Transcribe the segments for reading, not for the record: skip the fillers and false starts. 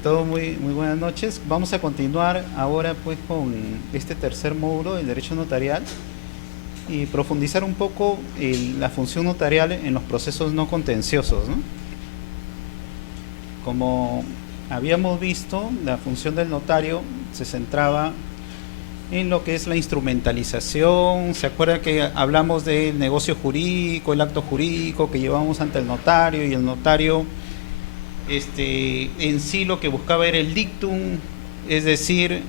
Todo muy buenas noches. Vamos a continuar ahora pues con este tercer módulo del derecho notarial y profundizar un poco la función notarial en los procesos no contenciosos, ¿no? Como habíamos visto, la función del notario se centraba en lo que es la instrumentalización. ¿Se acuerda que hablamos del negocio jurídico, el acto jurídico que llevamos ante el notario, y el notario en sí lo que buscaba era el dictum, es decir,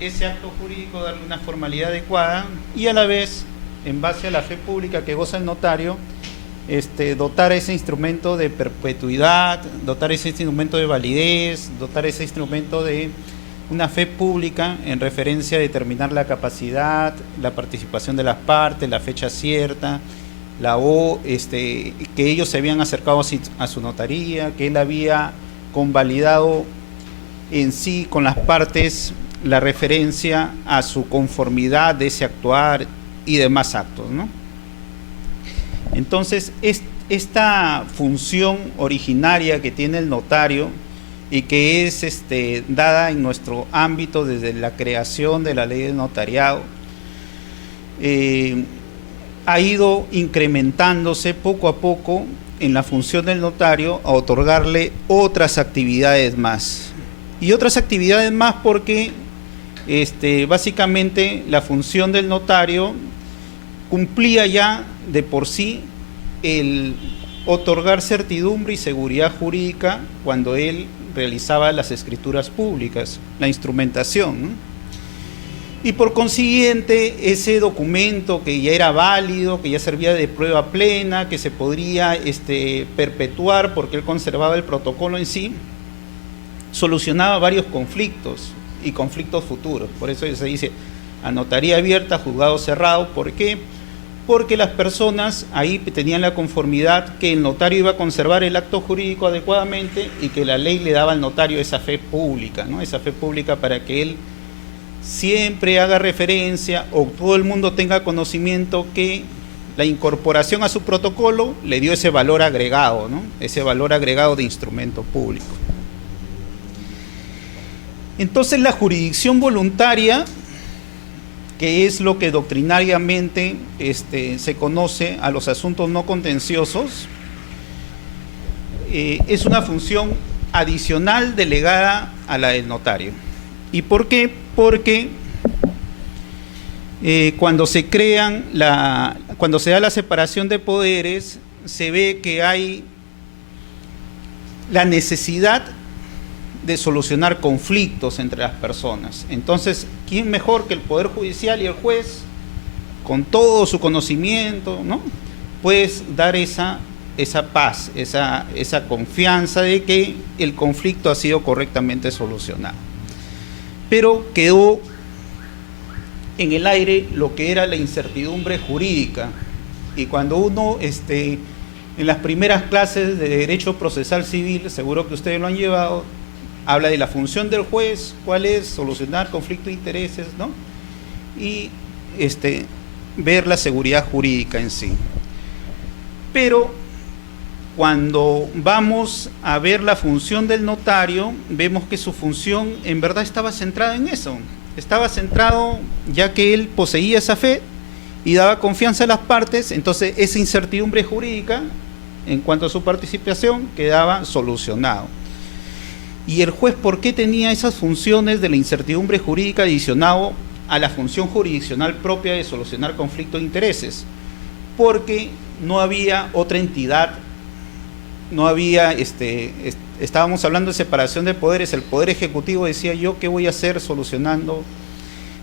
ese acto jurídico darle una formalidad adecuada y a la vez, en base a la fe pública que goza el notario, dotar ese instrumento de perpetuidad, dotar ese instrumento de validez, dotar ese instrumento de una fe pública en referencia a determinar la capacidad, la participación de las partes, la fecha cierta, que ellos se habían acercado a su notaría, que él había convalidado en sí con las partes la referencia a su conformidad de ese actuar y demás actos, ¿no? Entonces, esta función originaria que tiene el notario y que es dada en nuestro ámbito desde la creación de la ley del notariado, ha ido incrementándose poco a poco en la función del notario a otorgarle otras actividades más. Y otras actividades más porque básicamente la función del notario cumplía ya de por sí el otorgar certidumbre y seguridad jurídica cuando él realizaba las escrituras públicas, la instrumentación, ¿no? Y por consiguiente, ese documento que ya era válido, que ya servía de prueba plena, que se podría perpetuar porque él conservaba el protocolo en sí, solucionaba varios conflictos y conflictos futuros. Por eso se dice a notaría abierta, juzgado cerrado. ¿Por qué? Porque las personas ahí tenían la conformidad que el notario iba a conservar el acto jurídico adecuadamente y que la ley le daba al notario esa fe pública, ¿no? Esa fe pública para que él siempre haga referencia o todo el mundo tenga conocimiento que la incorporación a su protocolo le dio ese valor agregado, ¿no? Ese valor agregado de instrumento público. Entonces, la jurisdicción voluntaria, que es lo que doctrinariamente se conoce a los asuntos no contenciosos, es una función adicional delegada a la del notario. ¿Y por qué? Porque cuando se da la separación de poderes, se ve que hay la necesidad de solucionar conflictos entre las personas. Entonces, ¿quién mejor que el Poder Judicial y el juez, con todo su conocimiento, ¿no?, pues dar esa paz, esa confianza de que el conflicto ha sido correctamente solucionado? Pero quedó en el aire lo que era la incertidumbre jurídica. Y cuando uno, en las primeras clases de Derecho Procesal Civil, seguro que ustedes lo han llevado, habla de la función del juez, cuál es, solucionar conflicto de intereses, ¿no? Y ver la seguridad jurídica en sí. Pero cuando vamos a ver la función del notario, vemos que su función en verdad estaba centrada en eso. Estaba centrado ya que él poseía esa fe y daba confianza a las partes, entonces esa incertidumbre jurídica en cuanto a su participación quedaba solucionado. Y el juez, ¿por qué tenía esas funciones de la incertidumbre jurídica adicionado a la función jurisdiccional propia de solucionar conflictos de intereses? Porque no había otra entidad. No había, estábamos hablando de separación de poderes, el Poder Ejecutivo decía: yo qué voy a hacer solucionando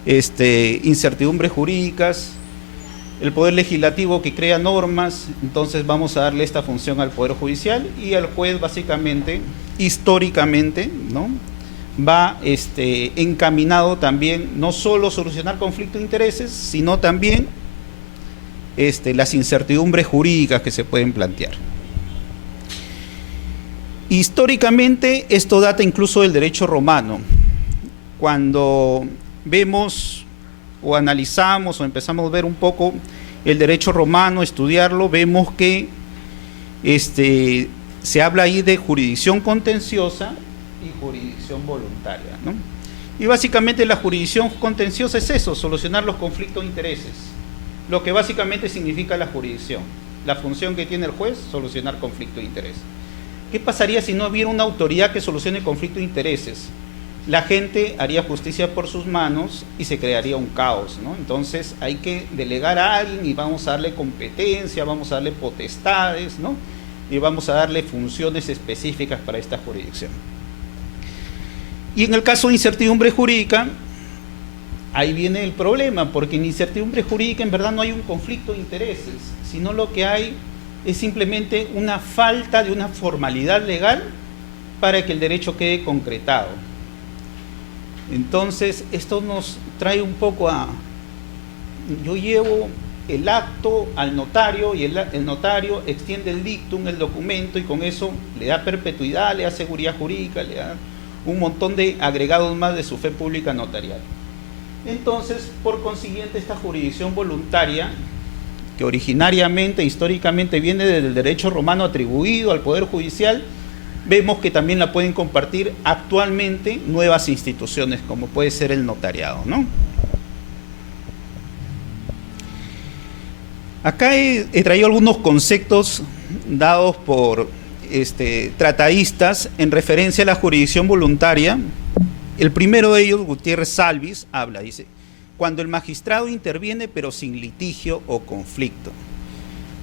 incertidumbres jurídicas, el Poder Legislativo que crea normas, entonces vamos a darle esta función al Poder Judicial, y al juez básicamente, históricamente, ¿no?, va encaminado también no solo a solucionar conflictos de intereses, sino también las incertidumbres jurídicas que se pueden plantear. Históricamente esto data incluso del derecho romano. Cuando vemos o analizamos o empezamos a ver un poco el derecho romano, estudiarlo, vemos que se habla ahí de jurisdicción contenciosa y jurisdicción voluntaria, ¿no? Y básicamente la jurisdicción contenciosa es eso, solucionar los conflictos de intereses, lo que básicamente significa la jurisdicción. La función que tiene el juez, solucionar conflictos de interés. ¿Qué pasaría si no hubiera una autoridad que solucione conflictos de intereses? La gente haría justicia por sus manos y se crearía un caos, ¿no? Entonces hay que delegar a alguien y vamos a darle competencia, vamos a darle potestades, ¿no? Y vamos a darle funciones específicas para esta jurisdicción. Y en el caso de incertidumbre jurídica, ahí viene el problema, porque en incertidumbre jurídica en verdad no hay un conflicto de intereses, sino lo que hay es simplemente una falta de una formalidad legal para que el derecho quede concretado. Entonces, esto nos trae un poco a... Yo llevo el acto al notario y el notario extiende el dictum, el documento, y con eso le da perpetuidad, le da seguridad jurídica, le da un montón de agregados más de su fe pública notarial. Entonces, por consiguiente, esta jurisdicción voluntaria, que originariamente, históricamente, viene del derecho romano atribuido al Poder Judicial, vemos que también la pueden compartir actualmente nuevas instituciones, como puede ser el notariado, ¿no? Acá he traído algunos conceptos dados por tratadistas en referencia a la jurisdicción voluntaria. El primero de ellos, Gutiérrez Salvis, habla, dice: cuando el magistrado interviene pero sin litigio o conflicto,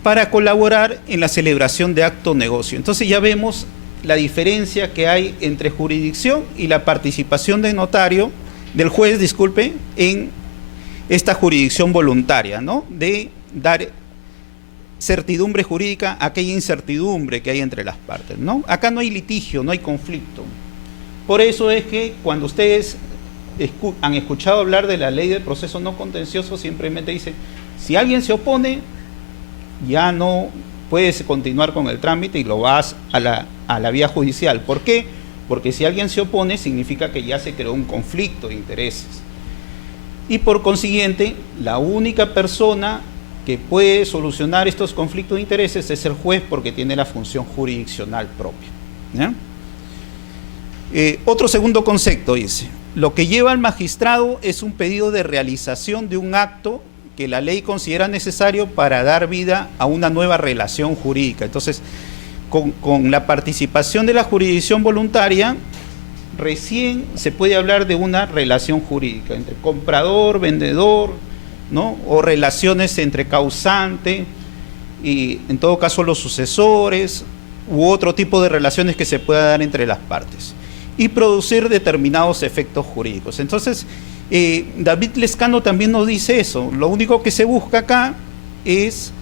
para colaborar en la celebración de acto o negocio. Entonces ya vemos la diferencia que hay entre jurisdicción y la participación del notario, del juez, disculpe, en esta jurisdicción voluntaria, ¿no? De dar certidumbre jurídica a aquella incertidumbre que hay entre las partes, ¿no? Acá no hay litigio, no hay conflicto. Por eso es que cuando ustedes han escuchado hablar de la ley del proceso no contencioso, simplemente dice, si alguien se opone, ya no puedes continuar con el trámite y lo vas a la vía judicial. ¿Por qué? Porque si alguien se opone, significa que ya se creó un conflicto de intereses. Y por consiguiente, la única persona que puede solucionar estos conflictos de intereses es el juez, porque tiene la función jurisdiccional propia, ¿ya? Otro segundo concepto dice: lo que lleva al magistrado es un pedido de realización de un acto que la ley considera necesario para dar vida a una nueva relación jurídica. Entonces, con la participación de la jurisdicción voluntaria, recién se puede hablar de una relación jurídica entre comprador, vendedor, ¿no? O relaciones entre causante y, en todo caso, los sucesores, u otro tipo de relaciones que se pueda dar entre las partes, y producir determinados efectos jurídicos. Entonces, David Lescano también nos dice eso: lo único que se busca acá es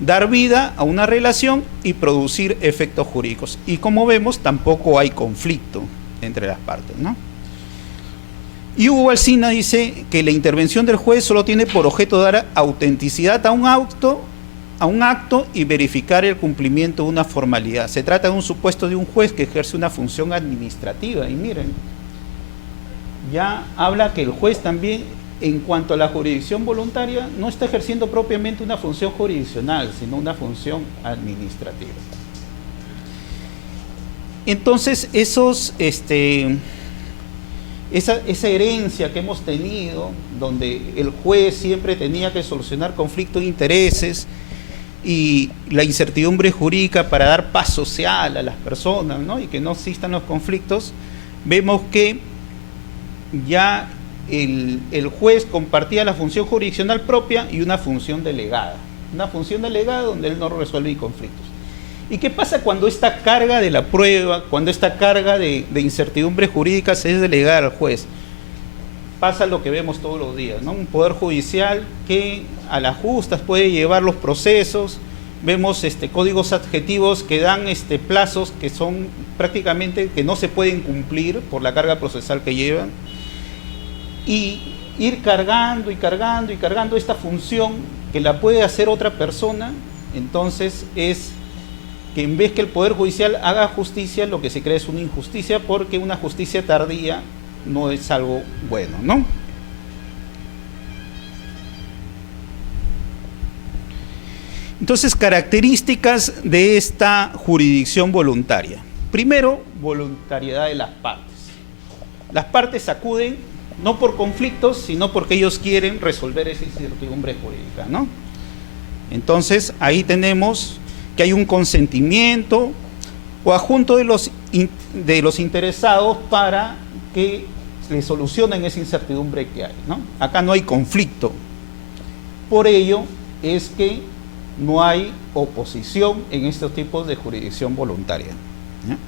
dar vida a una relación y producir efectos jurídicos. Y como vemos, tampoco hay conflicto entre las partes, ¿no? Y Hugo Alsina dice que la intervención del juez solo tiene por objeto dar autenticidad a un acto y verificar el cumplimiento de una formalidad. Se trata de un supuesto de un juez que ejerce una función administrativa. Y miren, ya habla que el juez también, en cuanto a la jurisdicción voluntaria, no está ejerciendo propiamente una función jurisdiccional, sino una función administrativa. Entonces, esa herencia que hemos tenido, donde el juez siempre tenía que solucionar conflictos de intereses y la incertidumbre jurídica para dar paz social a las personas, ¿no? Y que no existan los conflictos, vemos que ya el juez compartía la función jurisdiccional propia y una función delegada donde él no resuelve conflictos. ¿Y qué pasa cuando esta carga de la prueba, cuando esta carga de incertidumbre jurídica se es delegada al juez? Pasa lo que vemos todos los días, ¿no? Un poder judicial que a las justas puede llevar los procesos. Vemos códigos adjetivos que dan plazos que son prácticamente que no se pueden cumplir por la carga procesal que llevan, y ir cargando y cargando y cargando esta función que la puede hacer otra persona. Entonces es que en vez que el Poder Judicial haga justicia, lo que se crea es una injusticia, porque una justicia tardía no es algo bueno, ¿no? Entonces, características de esta jurisdicción voluntaria. Primero, voluntariedad de las partes. Las partes acuden no por conflictos, sino porque ellos quieren resolver esa incertidumbre jurídica, ¿no? Entonces, ahí tenemos que hay un consentimiento o adjunto de los interesados para que le solucionen esa incertidumbre que hay, ¿no? Acá no hay conflicto. Por ello es que no hay oposición en estos tipos de jurisdicción voluntaria, ¿ya?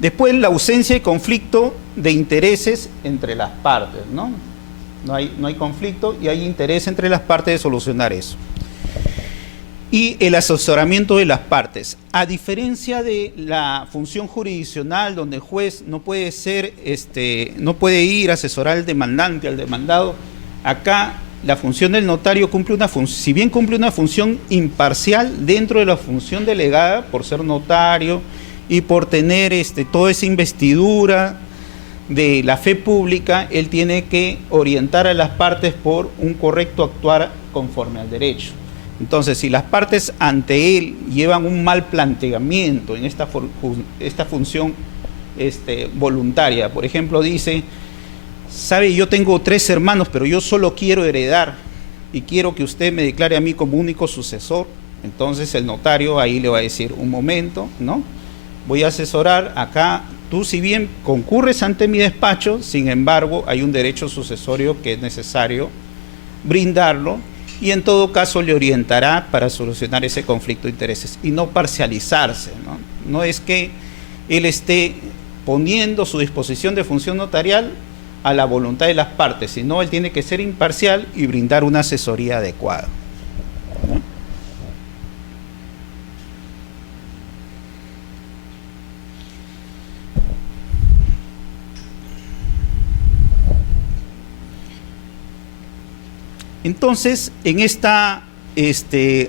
Después, la ausencia de conflicto de intereses entre las partes, ¿no? No hay conflicto y hay interés entre las partes de solucionar eso. Y el asesoramiento de las partes. A diferencia de la función jurisdiccional, donde el juez no puede ir a asesorar al demandante, al demandado, acá la función del notario cumple si bien cumple una función imparcial dentro de la función delegada, por ser notario y por tener toda esa investidura de la fe pública, él tiene que orientar a las partes por un correcto actuar conforme al derecho. Entonces, si las partes ante él llevan un mal planteamiento en esta función voluntaria, por ejemplo, dice, sabe, yo tengo 3 hermanos, pero yo solo quiero heredar y quiero que usted me declare a mí como único sucesor, entonces el notario ahí le va a decir, un momento, ¿no? Voy a asesorar acá, tú si bien concurres ante mi despacho, sin embargo, hay un derecho sucesorio que es necesario brindarlo, y en todo caso le orientará para solucionar ese conflicto de intereses y no parcializarse, ¿no? No es que él esté poniendo su disposición de función notarial a la voluntad de las partes, sino él tiene que ser imparcial y brindar una asesoría adecuada, ¿no? Entonces, en esta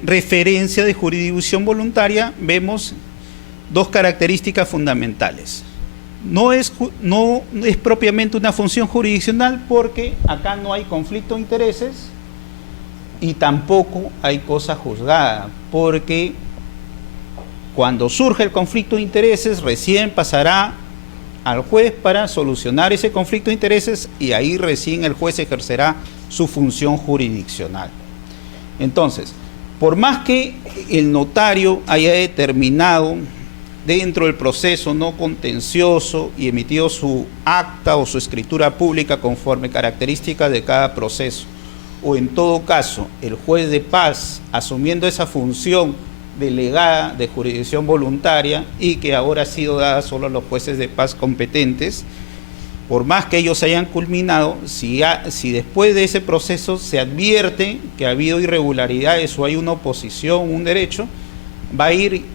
referencia de jurisdicción voluntaria vemos 2 características fundamentales. No es propiamente una función jurisdiccional porque acá no hay conflicto de intereses y tampoco hay cosa juzgada, porque cuando surge el conflicto de intereses recién pasará al juez para solucionar ese conflicto de intereses y ahí recién el juez ejercerá su función jurisdiccional. Entonces, por más que el notario haya determinado dentro del proceso no contencioso y emitido su acta o su escritura pública conforme características de cada proceso, o en todo caso el juez de paz asumiendo esa función delegada de jurisdicción voluntaria y que ahora ha sido dada solo a los jueces de paz competentes, por más que ellos hayan culminado, si después de ese proceso se advierte que ha habido irregularidades o hay una oposición, un derecho, va a ir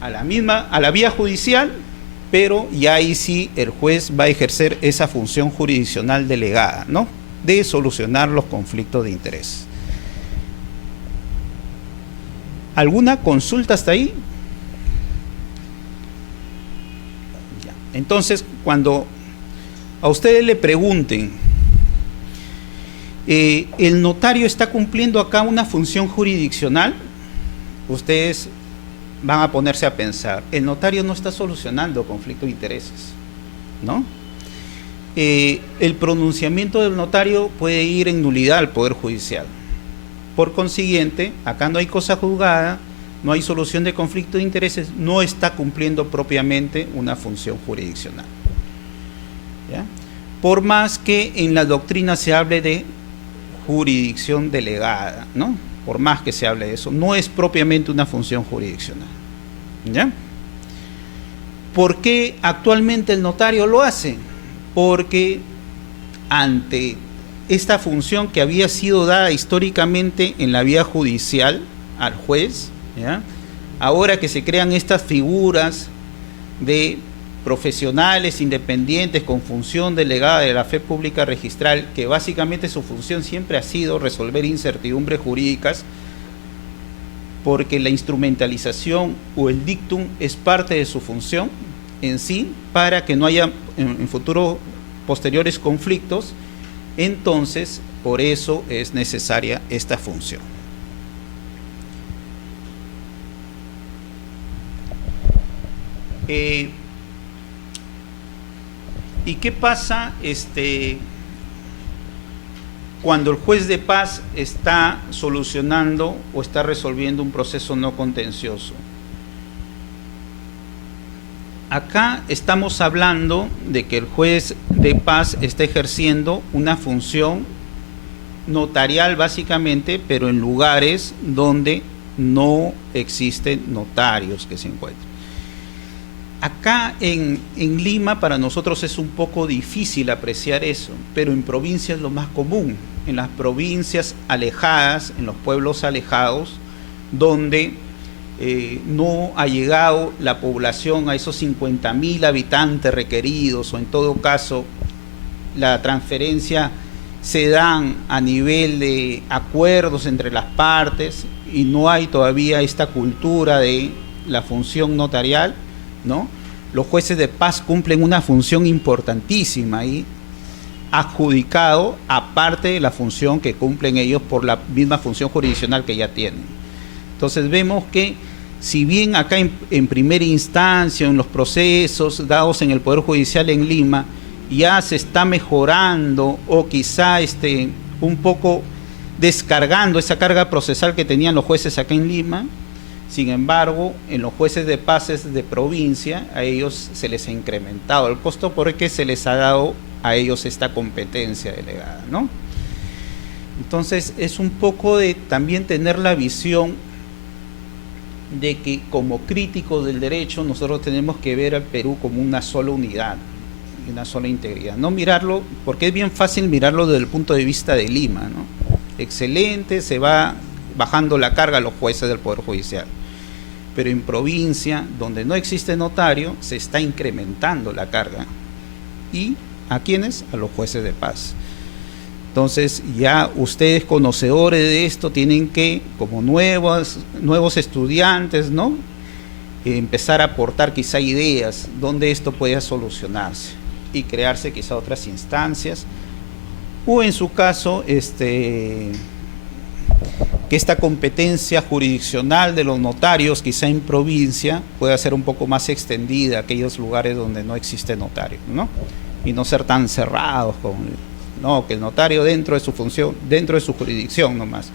a la vía judicial, pero ya ahí sí el juez va a ejercer esa función jurisdiccional delegada, ¿no? De solucionar los conflictos de interés. ¿Alguna consulta hasta ahí? Ya. Entonces, cuando a ustedes le pregunten, ¿el notario está cumpliendo acá una función jurisdiccional? Ustedes van a ponerse a pensar, el notario no está solucionando conflicto de intereses, ¿no? El pronunciamiento del notario puede ir en nulidad al Poder Judicial. Por consiguiente, acá no hay cosa juzgada, no hay solución de conflicto de intereses, no está cumpliendo propiamente una función jurisdiccional, ¿ya? Por más que en la doctrina se hable de jurisdicción delegada, ¿no? Por más que se hable de eso, no es propiamente una función jurisdiccional, ¿ya? ¿Por qué actualmente el notario lo hace? Porque ante esta función que había sido dada históricamente en la vía judicial al juez, ¿ya? Ahora que se crean estas figuras de profesionales independientes con función delegada de la fe pública registral, que básicamente su función siempre ha sido resolver incertidumbres jurídicas, porque la instrumentalización o el dictum es parte de su función en sí, para que no haya en futuros posteriores conflictos. Entonces, por eso es necesaria esta función. ¿Y qué pasa cuando el juez de paz está solucionando o está resolviendo un proceso no contencioso? Acá estamos hablando de que el juez de paz está ejerciendo una función notarial básicamente, pero en lugares donde no existen notarios que se encuentren. Acá en Lima para nosotros es un poco difícil apreciar eso, pero en provincia es lo más común, en las provincias alejadas, en los pueblos alejados, donde no ha llegado la población a esos 50.000 habitantes requeridos, o en todo caso la transferencia se dan a nivel de acuerdos entre las partes y no hay todavía esta cultura de la función notarial, ¿no? Los jueces de paz cumplen una función importantísima y adjudicado aparte de la función que cumplen ellos por la misma función jurisdiccional que ya tienen. Entonces vemos que si bien acá en primera instancia, en los procesos dados en el Poder Judicial en Lima, ya se está mejorando o quizá un poco descargando esa carga procesal que tenían los jueces acá en Lima, sin embargo, en los jueces de paces de provincia, a ellos se les ha incrementado el costo porque se les ha dado a ellos esta competencia delegada, ¿no? Entonces, es un poco de también tener la visión de que como críticos del derecho nosotros tenemos que ver al Perú como una sola unidad, una sola integridad. No mirarlo, porque es bien fácil mirarlo desde el punto de vista de Lima, ¿no? Excelente, se va bajando la carga a los jueces del Poder Judicial. Pero en provincia, donde no existe notario, se está incrementando la carga. ¿Y a quiénes? A los jueces de paz. Entonces, ya ustedes conocedores de esto tienen que, como nuevos estudiantes, ¿no? Empezar a aportar quizá ideas donde esto pueda solucionarse y crearse quizá otras instancias, o en su caso, que esta competencia jurisdiccional de los notarios, quizá en provincia, pueda ser un poco más extendida a aquellos lugares donde no existe notario, ¿no? Y no ser tan cerrados no, que el notario dentro de su función, dentro de su jurisdicción nomás.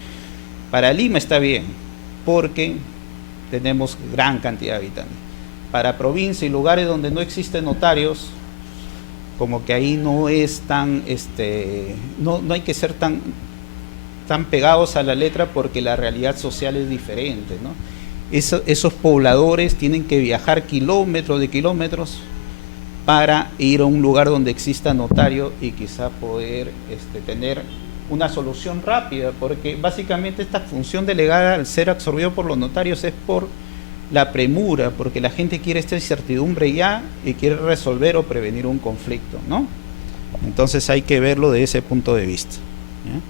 Para Lima está bien, porque tenemos gran cantidad de habitantes. Para provincia y lugares donde no existen notarios, como que ahí no es tan, no hay que ser tan pegados a la letra porque la realidad social es diferente, ¿no? Esos pobladores tienen que viajar kilómetros de kilómetros para ir a un lugar donde exista notario y quizá poder tener una solución rápida, porque básicamente esta función delegada al ser absorbido por los notarios es por la premura, porque la gente quiere esta incertidumbre ya y quiere resolver o prevenir un conflicto, ¿no? Entonces hay que verlo de ese punto de vista, ¿ya?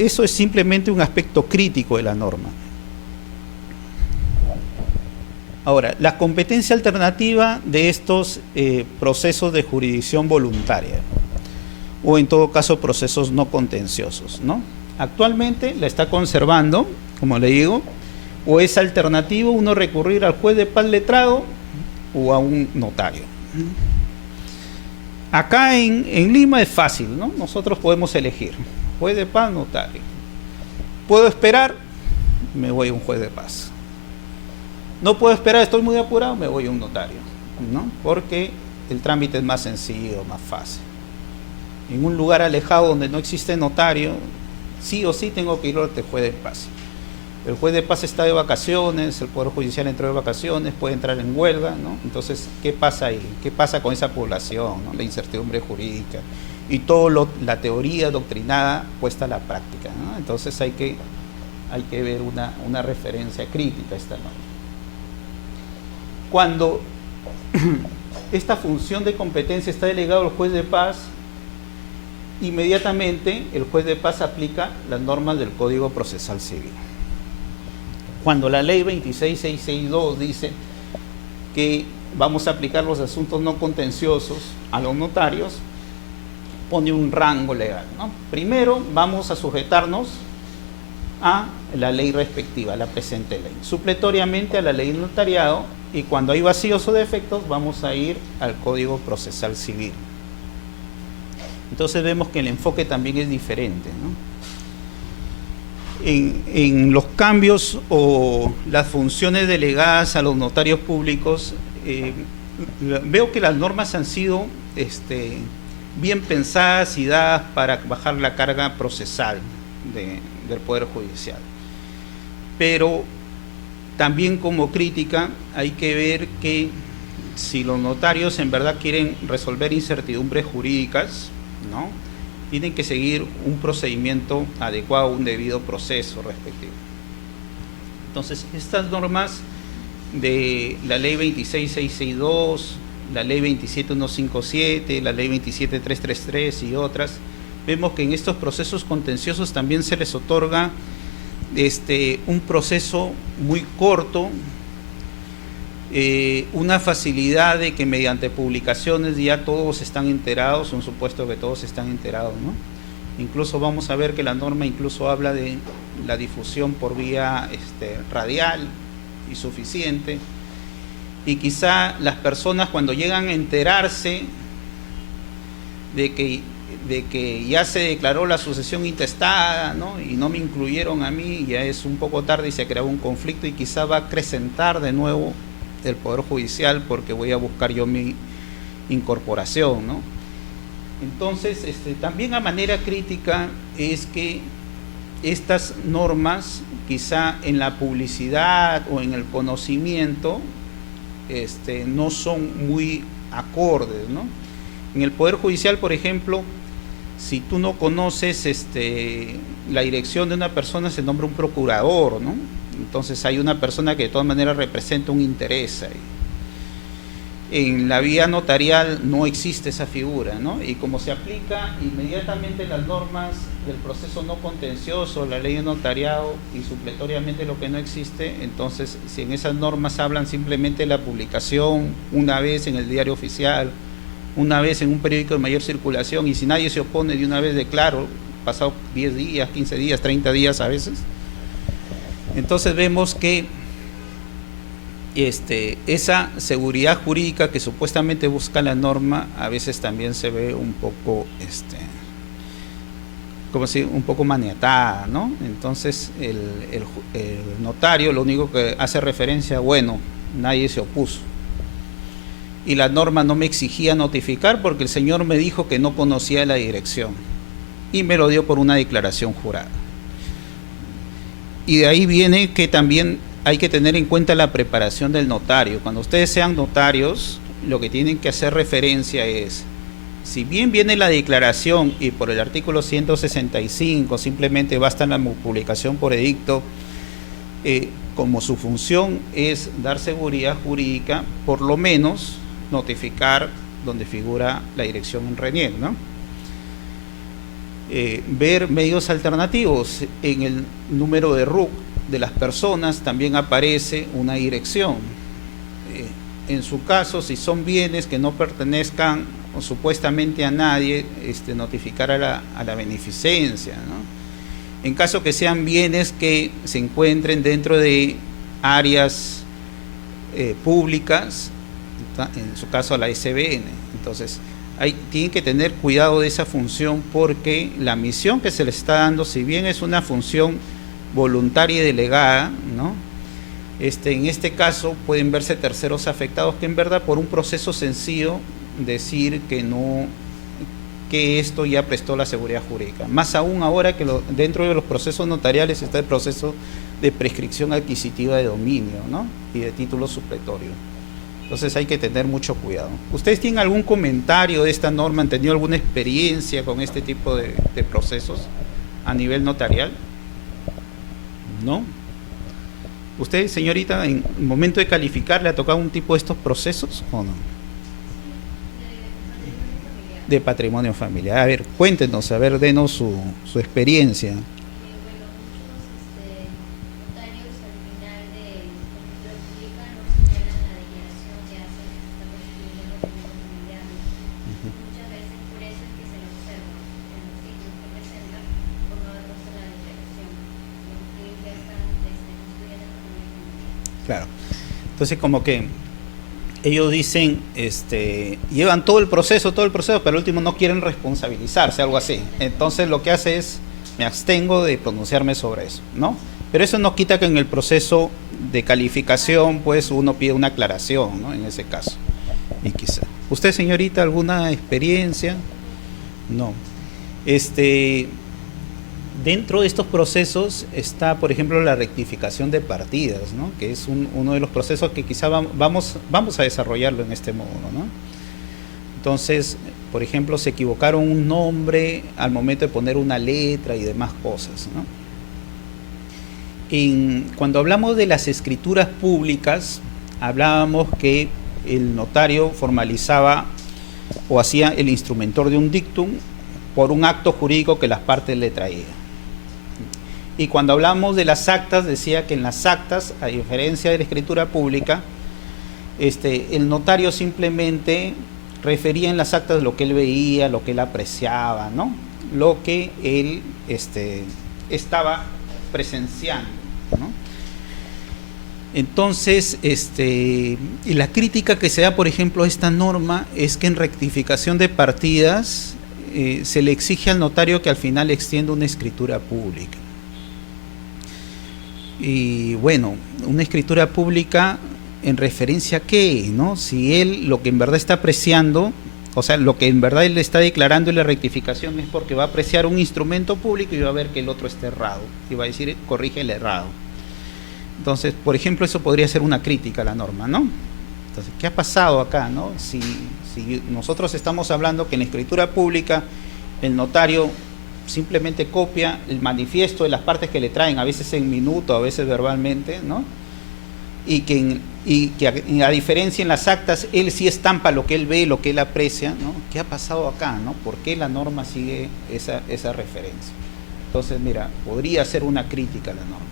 Eso es simplemente un aspecto crítico de la norma. Ahora, la competencia alternativa de estos procesos de jurisdicción voluntaria, o en todo caso procesos no contenciosos, ¿no? Actualmente la está conservando, como le digo, o es alternativo uno recurrir al juez de paz letrado o a un notario. Acá en Lima es fácil, ¿no? Nosotros podemos elegir juez de paz, notario. ¿Puedo esperar? Me voy a un juez de paz. No puedo esperar, estoy muy apurado, me voy a un notario, ¿no? Porque el trámite es más sencillo, más fácil. En un lugar alejado donde no existe notario, sí o sí tengo que ir al juez de paz. El juez de paz está de vacaciones, el Poder Judicial entró de vacaciones, puede entrar en huelga, ¿no? Entonces, ¿qué pasa ahí? ¿Qué pasa con esa población, ¿no? La incertidumbre jurídica y todo la teoría doctrinada puesta a la práctica, ¿no? Entonces hay que ver una referencia crítica a esta norma. Cuando esta función de competencia está delegada al juez de paz, inmediatamente el juez de paz aplica las normas del Código Procesal Civil. Cuando la ley 26662 dice que vamos a aplicar los asuntos no contenciosos a los notarios, pone un rango legal, ¿no? Primero vamos a sujetarnos a la ley respectiva, a la presente ley. Supletoriamente a la ley del notariado y cuando hay vacíos o defectos vamos a ir al Código Procesal Civil. Entonces vemos que el enfoque también es diferente, ¿no? En los cambios o las funciones delegadas a los notarios públicos, veo que las normas han sido bien pensadas y dadas para bajar la carga procesal del Poder Judicial. Pero también como crítica hay que ver que si los notarios en verdad quieren resolver incertidumbres jurídicas, ¿no?, tienen que seguir un procedimiento adecuado, un debido proceso respectivo. Entonces, estas normas de la Ley 26662, la Ley 27157, la Ley 27333 y otras, vemos que en estos procesos contenciosos también se les otorga un proceso muy corto, una facilidad de que mediante publicaciones ya todos están enterados, un supuesto que todos están enterados, ¿no? Incluso vamos a ver que la norma incluso habla de la difusión por vía radial y suficiente, y quizá las personas cuando llegan a enterarse de que ya se declaró la sucesión intestada, ¿no?, y no me incluyeron a mí, ya es un poco tarde y se creó un conflicto y quizá va a acrecentar de nuevo el Poder Judicial porque voy a buscar yo mi incorporación, ¿no? Entonces, también a manera crítica es que estas normas quizá en la publicidad o en el conocimiento no son muy acordes, ¿no? En el Poder Judicial, por ejemplo, si tú no conoces la dirección de una persona, se nombra un procurador, ¿no? Entonces hay una persona que de todas maneras representa un interés ahí. En la vía notarial no existe esa figura, ¿no? Y como se aplica inmediatamente las normas del proceso no contencioso, la ley de notariado y supletoriamente lo que no existe, entonces si en esas normas hablan simplemente de la publicación una vez en el diario oficial, una vez en un periódico de mayor circulación, y si nadie se opone de una vez declaro, pasado 10 días, 15 días, 30 días a veces, entonces vemos que esa seguridad jurídica que supuestamente busca la norma a veces también se ve un poco como si un poco maniatada, ¿no? Entonces el notario lo único que hace referencia, bueno, nadie se opuso y la norma no me exigía notificar porque el señor me dijo que no conocía la dirección y me lo dio por una declaración jurada. Y de ahí viene que también hay que tener en cuenta la preparación del notario. Cuando ustedes sean notarios, lo que tienen que hacer referencia es, si bien viene la declaración y por el artículo 165 simplemente basta la publicación por edicto, como su función es dar seguridad jurídica, por lo menos notificar donde figura la dirección en RENIEC, ¿no? Ver medios alternativos. En el número de RUC de las personas también aparece una dirección. En su caso, si son bienes que no pertenezcan o supuestamente a nadie, notificar a la beneficencia, ¿no? En caso que sean bienes que se encuentren dentro de áreas públicas, en su caso a la SBN. Entonces, tienen que tener cuidado de esa función porque la misión que se le está dando, si bien es una función voluntaria y delegada, ¿no?, en este caso pueden verse terceros afectados que en verdad por un proceso sencillo decir que esto ya prestó la seguridad jurídica. Más aún ahora que dentro de los procesos notariales está el proceso de prescripción adquisitiva de dominio, ¿no?, y de título supletorio. Entonces hay que tener mucho cuidado. ¿Ustedes tienen algún comentario de esta norma? ¿Han tenido alguna experiencia con este tipo de procesos a nivel notarial? ¿No? ¿Usted, señorita, en el momento de calificar, le ha tocado un tipo de estos procesos o no? De patrimonio familiar. A ver, cuéntenos, a ver, denos su experiencia. Claro. Entonces como que ellos dicen, llevan todo el proceso, pero al último no quieren responsabilizarse, algo así. Entonces lo que hace es, me abstengo de pronunciarme sobre eso, ¿no? Pero eso no quita que en el proceso de calificación, pues uno pide una aclaración, ¿no? En ese caso. Y quizá. ¿Usted, señorita, alguna experiencia? No. Dentro de estos procesos está, por ejemplo, la rectificación de partidas, ¿no? Que es uno de los procesos que quizá vamos a desarrollarlo en este módulo, ¿no? Entonces, por ejemplo, se equivocaron un nombre al momento de poner una letra y demás cosas, ¿no? Cuando hablamos de las escrituras públicas, hablábamos que el notario formalizaba o hacía el instrumentor de un dictum por un acto jurídico que las partes le traían. Y cuando hablamos de las actas, decía que en las actas, a diferencia de la escritura pública, el notario simplemente refería en las actas lo que él veía, lo que él apreciaba, ¿no? Lo que él estaba presenciando, ¿no? Entonces, y la crítica que se da, por ejemplo, a esta norma es que en rectificación de partidas se le exige al notario que al final extienda una escritura pública. Y bueno, una escritura pública en referencia a qué, ¿no? Si él lo que en verdad está apreciando, o sea, lo que en verdad él está declarando en la rectificación es porque va a apreciar un instrumento público y va a ver que el otro está errado y va a decir, corrige el errado. Entonces, por ejemplo, eso podría ser una crítica a la norma, ¿no? Entonces, ¿qué ha pasado acá, no? Si nosotros estamos hablando que en la escritura pública el notario simplemente copia el manifiesto de las partes que le traen, a veces en minuto, a veces verbalmente, ¿no? Y que a diferencia en las actas, él sí estampa lo que él ve, lo que él aprecia, ¿no? ¿Qué ha pasado acá, no? ¿Por qué la norma sigue esa referencia? Entonces, mira, podría ser una crítica a la norma.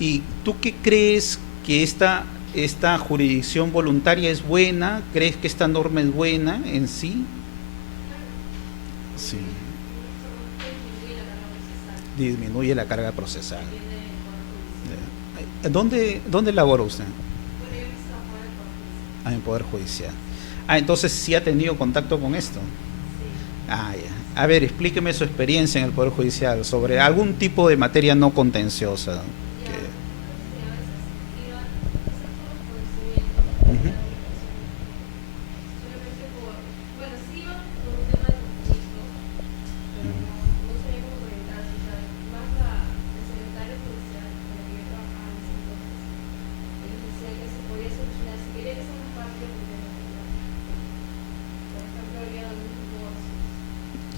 ¿Y tú qué crees que esta jurisdicción voluntaria es buena? ¿Crees que esta norma es buena en sí? Sí. Disminuye la carga procesal. ¿Dónde labora usted? En Poder Judicial. Entonces sí ha tenido contacto con esto. Ya. A ver, explíqueme su experiencia en el Poder Judicial sobre algún tipo de materia no contenciosa.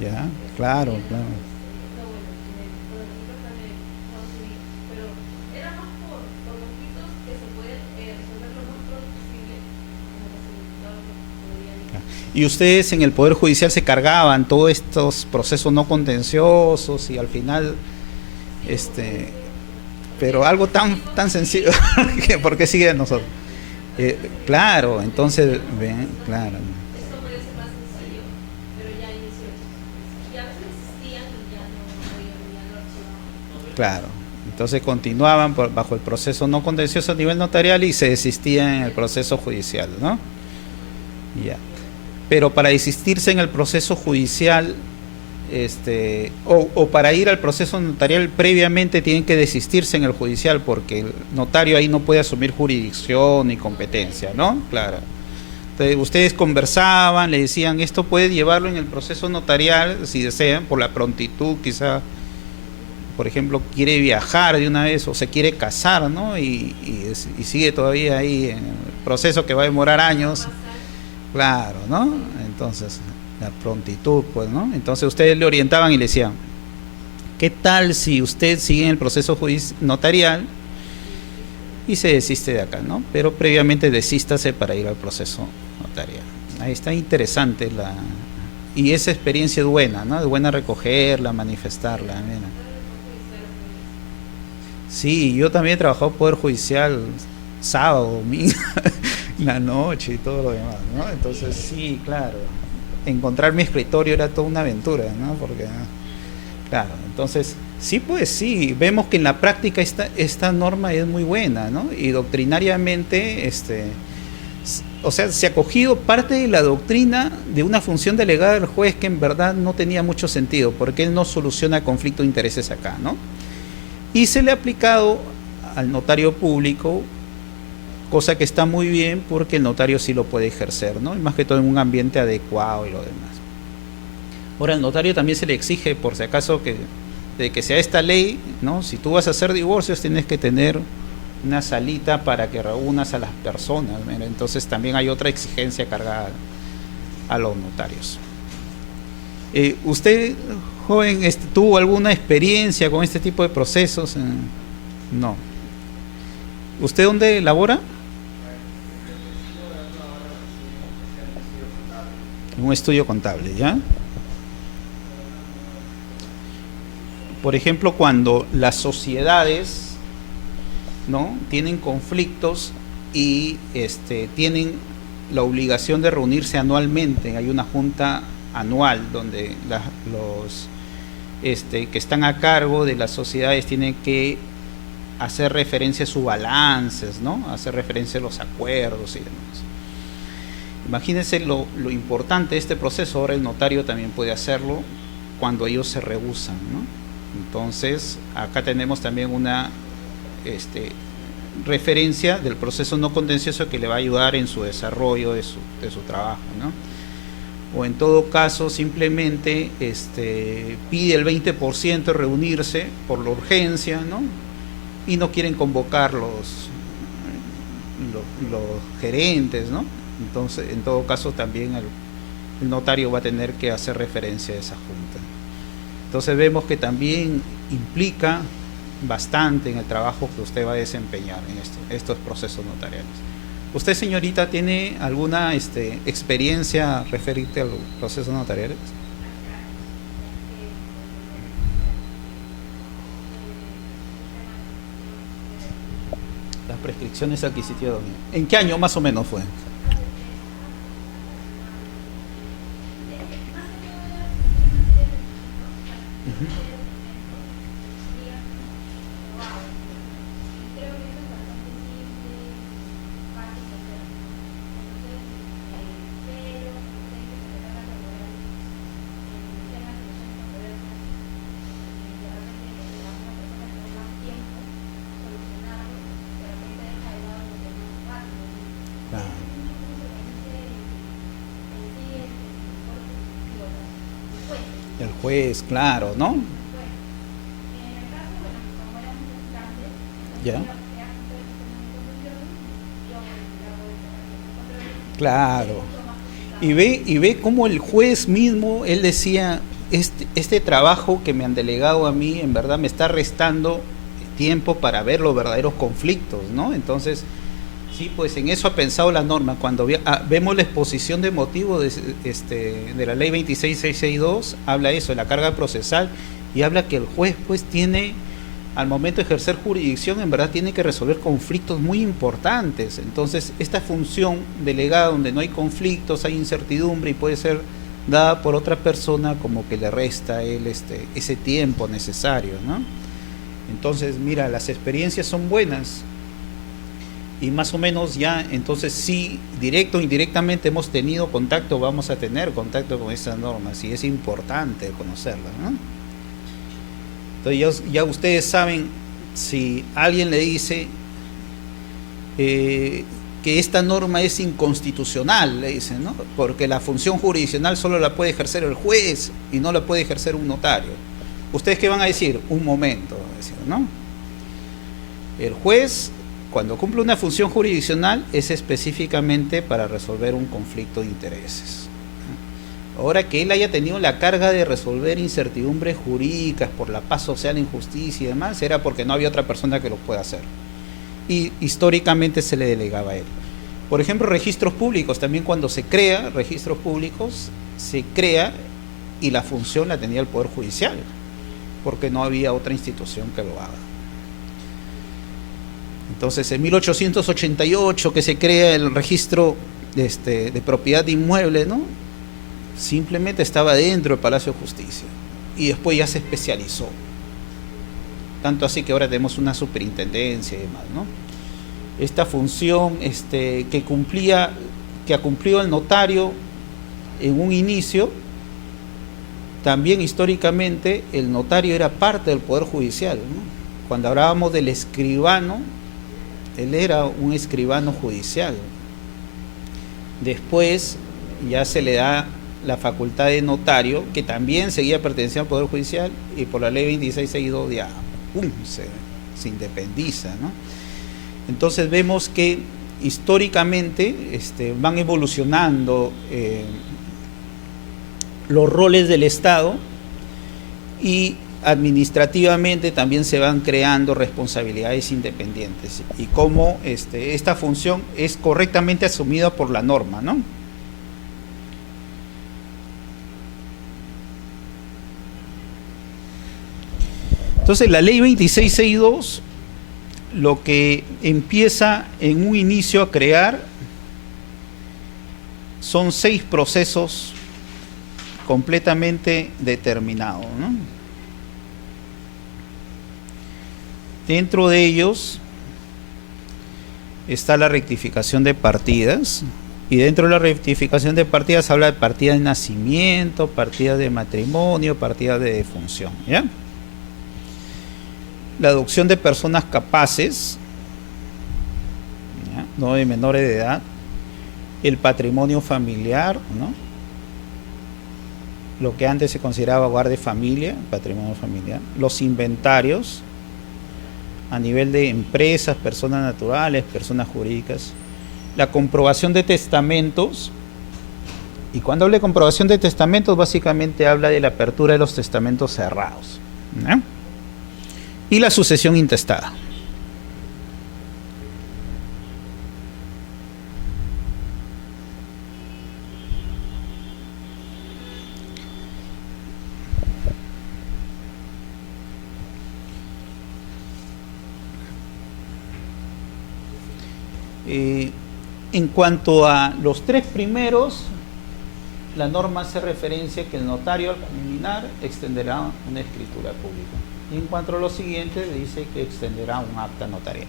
Ya, claro. Y ustedes en el Poder Judicial se cargaban todos estos procesos no contenciosos y al final, pero algo tan sencillo, ¿por qué sigue a nosotros? Claro, entonces, ven, claro. Claro, entonces continuaban bajo el proceso no contencioso a nivel notarial y se desistían en el proceso judicial, ¿no? Ya. Pero para desistirse en el proceso judicial, o para ir al proceso notarial previamente tienen que desistirse en el judicial porque el notario ahí no puede asumir jurisdicción ni competencia, ¿no? Claro. Entonces, ustedes conversaban, le decían, esto puede llevarlo en el proceso notarial, si desean, por la prontitud, quizá, por ejemplo, quiere viajar de una vez o se quiere casar, ¿no? Y sigue todavía ahí en el proceso que va a demorar años. Claro, ¿no? Entonces, la prontitud, pues, ¿no? Entonces ustedes le orientaban y le decían, ¿qué tal si usted sigue en el proceso notarial y se desiste de acá, ¿no? Pero previamente desístase para ir al proceso notarial. Ahí está interesante y esa experiencia es buena, ¿no? Es buena recogerla, manifestarla, mira. Sí, yo también he trabajado Poder Judicial sábado, domingo, la noche y todo lo demás, ¿no? Entonces sí, claro, encontrar mi escritorio era toda una aventura, ¿no? Porque, Claro, entonces, sí, pues sí, vemos que en la práctica esta norma es muy buena, ¿no? Y doctrinariamente, o sea, se ha cogido parte de la doctrina de una función delegada del juez que en verdad no tenía mucho sentido, porque él no soluciona conflicto de intereses acá, ¿no? Y se le ha aplicado al notario público, cosa que está muy bien porque el notario sí lo puede ejercer, ¿no? Y más que todo en un ambiente adecuado y lo demás. Ahora, al notario también se le exige, por si acaso, que de que sea esta ley, ¿no? Si tú vas a hacer divorcios, tienes que tener una salita para que reúnas a las personas. Mira, entonces también hay otra exigencia cargada a los notarios. ¿Usted, joven, tuvo alguna experiencia con este tipo de procesos? No. ¿Usted dónde labora? En un estudio contable, ¿ya? Por ejemplo, cuando las sociedades, ¿no?, tienen conflictos y tienen la obligación de reunirse anualmente, hay una junta anual donde los que están a cargo de las sociedades tienen que hacer referencia a sus balances, ¿no?, hacer referencia a los acuerdos y demás. Imagínense lo importante de este proceso. Ahora el notario también puede hacerlo cuando ellos se rehusan, ¿no? Entonces, acá tenemos también una referencia del proceso no contencioso que le va a ayudar en su desarrollo de su trabajo, ¿no? O en todo caso, simplemente pide el 20% de reunirse por la urgencia, ¿no? Y no quieren convocar los gerentes, ¿no? Entonces, en todo caso, también el notario va a tener que hacer referencia a esa junta. Entonces vemos que también implica bastante en el trabajo que usted va a desempeñar en estos procesos notariales. ¿Usted, señorita, tiene alguna experiencia referente a los procesos notariales? Las prescripciones adquisitivas. ¿En qué año más o menos fue? El juez, claro, ¿no? Ya. Claro. Y ve cómo el juez mismo, él decía, este trabajo que me han delegado a mí, en verdad me está restando tiempo para ver los verdaderos conflictos, ¿no? Entonces, sí, pues en eso ha pensado la norma. Cuando vemos la exposición de motivos de la ley 26662, habla eso, de la carga procesal, y habla que el juez pues tiene, al momento de ejercer jurisdicción, en verdad tiene que resolver conflictos muy importantes. Entonces, esta función delegada donde no hay conflictos, hay incertidumbre y puede ser dada por otra persona, como que le resta a él ese tiempo necesario, ¿no? Entonces, mira, las experiencias son buenas. Y más o menos ya, entonces sí, directo o indirectamente hemos tenido contacto, vamos a tener contacto con esas normas, y es importante conocerlas, ¿no? Entonces ya ustedes saben, si alguien le dice que esta norma es inconstitucional, le dicen, ¿no? Porque la función jurisdiccional solo la puede ejercer el juez y no la puede ejercer un notario. ¿Ustedes qué van a decir? Un momento, van a decir, ¿no? El juez, cuando cumple una función jurisdiccional, es específicamente para resolver un conflicto de intereses. Ahora, que él haya tenido la carga de resolver incertidumbres jurídicas por la paz social, injusticia y demás, era porque no había otra persona que lo pueda hacer. Y históricamente se le delegaba a él. Por ejemplo, registros públicos, también cuando se crea registros públicos, se crea y la función la tenía el Poder Judicial, porque no había otra institución que lo haga. Entonces, en 1888 que se crea el registro de propiedad de inmueble, ¿no? Simplemente estaba dentro del Palacio de Justicia. y después ya se especializó. Tanto así que ahora tenemos una superintendencia y demás, ¿no? Esta función que ha cumplido el notario en un inicio, también históricamente el notario era parte del Poder Judicial, ¿no? Cuando hablábamos del escribano, él era un escribano judicial. Después ya se le da la facultad de notario, que también seguía perteneciendo al Poder Judicial, y por la ley 2662 ya se independiza, ¿no? Entonces vemos que históricamente van evolucionando los roles del Estado, y administrativamente también se van creando responsabilidades independientes, y cómo esta función es correctamente asumida por la norma, ¿no? Entonces la ley 2662 lo que empieza en un inicio a crear son 6 procesos completamente determinados, ¿no? Dentro de ellos está la rectificación de partidas, y dentro de la rectificación de partidas habla de partidas de nacimiento, partidas de matrimonio, partidas de defunción, ¿ya? La adopción de personas capaces, ¿ya?, no de menores de edad, el patrimonio familiar, ¿no?, lo que antes se consideraba hogar de familia, patrimonio familiar, los inventarios a nivel de empresas, personas naturales, personas jurídicas, la comprobación de testamentos. Y cuando habla de comprobación de testamentos, básicamente habla de la apertura de los testamentos cerrados, ¿no?, y la sucesión intestada. En cuanto a los 3 primeros, la norma hace referencia que el notario al culminar extenderá una escritura pública. Y en cuanto a los siguientes, dice que extenderá un acta notarial.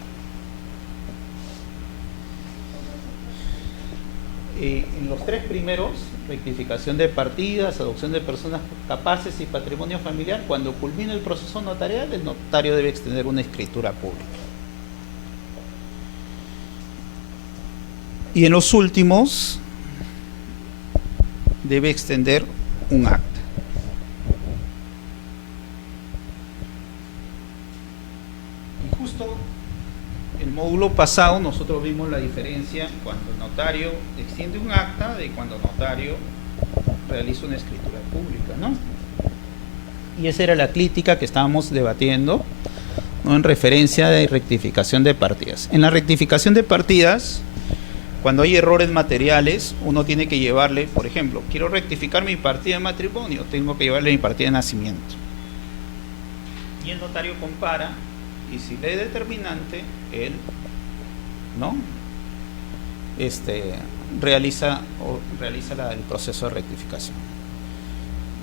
En los 3 primeros, rectificación de partidas, adopción de personas capaces y patrimonio familiar, cuando culmine el proceso notarial, el notario debe extender una escritura pública. Y en los últimos, debe extender un acta. Y justo el módulo pasado nosotros vimos la diferencia cuando el notario extiende un acta de cuando el notario realiza una escritura pública, ¿no? Y esa era la crítica que estábamos debatiendo, ¿no?, en referencia de rectificación de partidas. En la rectificación de partidas, cuando hay errores materiales, uno tiene que llevarle, por ejemplo, quiero rectificar mi partida de matrimonio, tengo que llevarle mi partida de nacimiento. Y el notario compara, y si le es determinante, él, ¿no?, realiza el proceso de rectificación.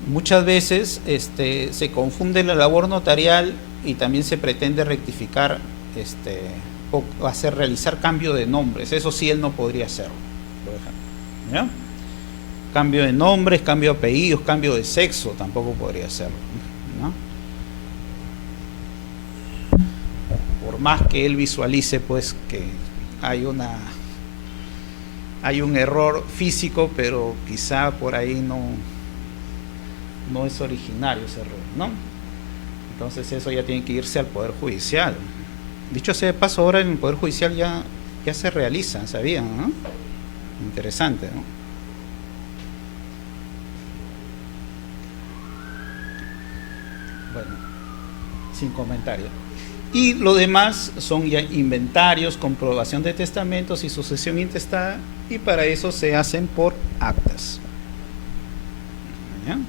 Muchas veces se confunde la labor notarial y también se pretende rectificar o realizar cambio de nombres. Eso sí, él no podría hacerlo, por ejemplo, ¿ya? Cambio de nombres, cambio de apellidos, cambio de sexo, tampoco podría hacerlo, ¿no? Por más que él visualice, pues, que hay un error físico, pero quizá por ahí no es originario ese error, ¿no? Entonces eso ya tiene que irse al Poder Judicial. Dicho sea de paso, ahora en el Poder Judicial ya se realiza, ¿sabían, no? Interesante, ¿no? Bueno, sin comentario. Y lo demás son ya inventarios, comprobación de testamentos y sucesión intestada, y para eso se hacen por actas. ¿Ya?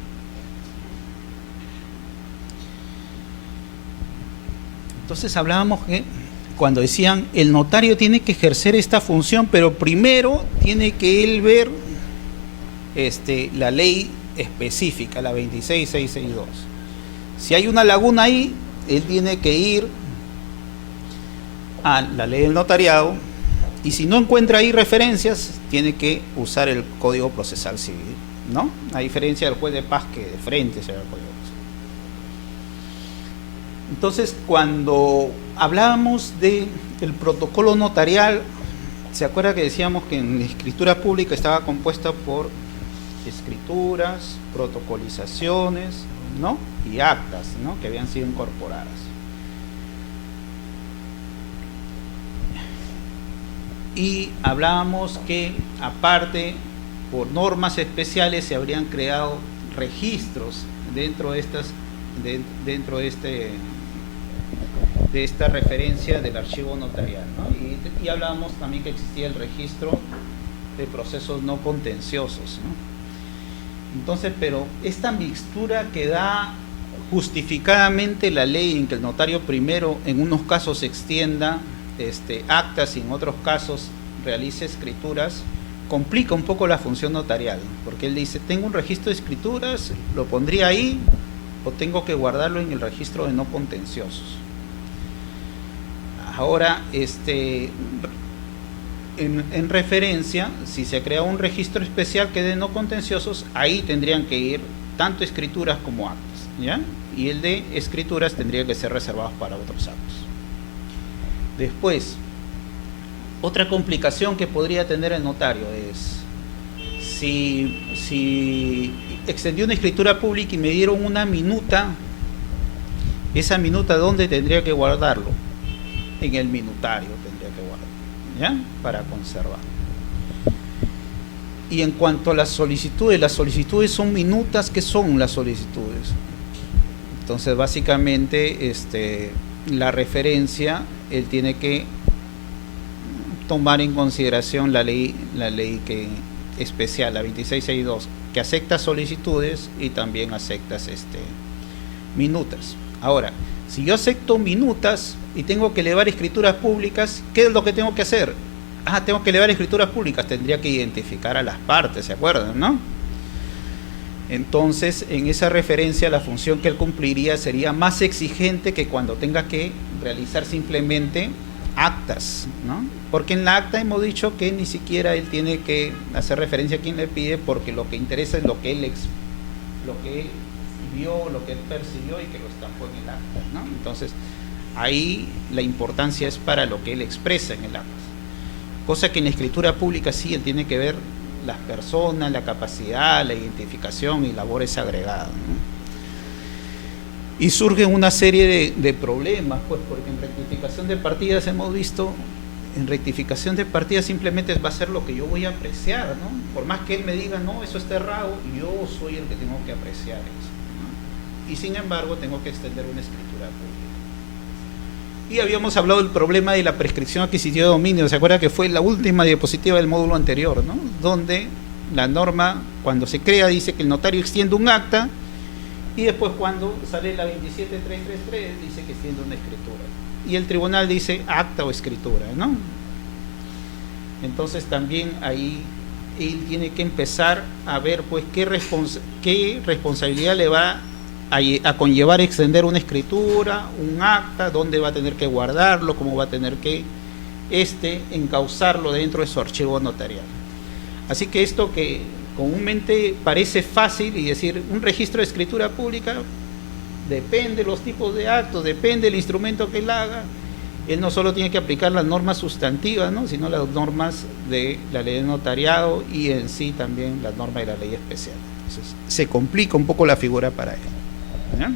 Entonces hablábamos que cuando decían el notario tiene que ejercer esta función, pero primero tiene que él ver la ley específica, la 26662. Si hay una laguna ahí, él tiene que ir a la ley del notariado, y si no encuentra ahí referencias, tiene que usar el Código Procesal Civil, ¿no? A diferencia del juez de paz, que de frente se va al Código Procesal. Entonces, cuando hablábamos del protocolo notarial, ¿se acuerda que decíamos que en la escritura pública estaba compuesta por escrituras, protocolizaciones, ¿no? Y actas, ¿no? Que habían sido incorporadas? Y hablábamos que, aparte, por normas especiales se habrían creado registros dentro de esta referencia del archivo notarial, ¿no? Y hablábamos también que existía el registro de procesos no contenciosos, ¿no? Entonces, pero esta mixtura que da justificadamente la ley, en que el notario primero en unos casos extienda actas y en otros casos realice escrituras, complica un poco la función notarial, porque él dice, tengo un registro de escrituras, lo pondría ahí, o tengo que guardarlo en el registro de no contenciosos. Ahora, en referencia, si se crea un registro especial que de no contenciosos, ahí tendrían que ir tanto escrituras como actas, ¿ya? Y el de escrituras tendría que ser reservado para otros actos. Después, otra complicación que podría tener el notario es, si extendió una escritura pública y me dieron una minuta, esa minuta, ¿dónde tendría que guardarlo? En el minutario tendría que guardarlo, ¿ya? Para conservar. Y en cuanto a las solicitudes son minutas. ¿Qué son las solicitudes? Entonces, básicamente, la referencia, él tiene que tomar en consideración la ley que especial, la 2662, que acepta solicitudes y también acepta minutas. Ahora, si yo acepto minutas y tengo que elevar escrituras públicas, ¿qué es lo que tengo que hacer? Tengo que elevar escrituras públicas, tendría que identificar a las partes, ¿se acuerdan, no? Entonces, en esa referencia, la función que él cumpliría sería más exigente que cuando tenga que realizar simplemente actas, ¿no? Porque en la acta hemos dicho que ni siquiera él tiene que hacer referencia a quien le pide, porque lo que interesa es lo que él vio, lo que él percibió y que lo estampó en el acta, ¿no? Entonces, ahí la importancia es para lo que él expresa en el acta. Cosa que en la escritura pública sí, él tiene que ver las personas, la capacidad, la identificación y labores agregadas, ¿no? Y surgen una serie de problemas, pues, porque en rectificación de partidas hemos visto, en rectificación de partidas simplemente va a ser lo que yo voy a apreciar, ¿no? Por más que él me diga, no, eso está errado, yo soy el que tengo que apreciar eso, ¿no? Y sin embargo tengo que extender una escritura pública. Y habíamos hablado del problema de la prescripción adquisitiva de dominio. ¿Se acuerda que fue la última diapositiva del módulo anterior, ¿no? Donde la norma, cuando se crea, dice que el notario extiende un acta, y después cuando sale la 27333 dice que extiende una escritura. Y el tribunal dice acta o escritura, ¿no? Entonces también ahí él tiene que empezar a ver, pues, qué responsabilidad le va a conllevar extender una escritura, un acta, dónde va a tener que guardarlo, cómo va a tener que encauzarlo dentro de su archivo notarial. Así que esto que comúnmente parece fácil, y decir un registro de escritura pública, depende de los tipos de actos, depende del instrumento que él haga, él no solo tiene que aplicar las normas sustantivas, ¿no?, sino las normas de la ley de notariado y en sí también las normas de la ley especial. Entonces, se complica un poco la figura para él, ¿ya?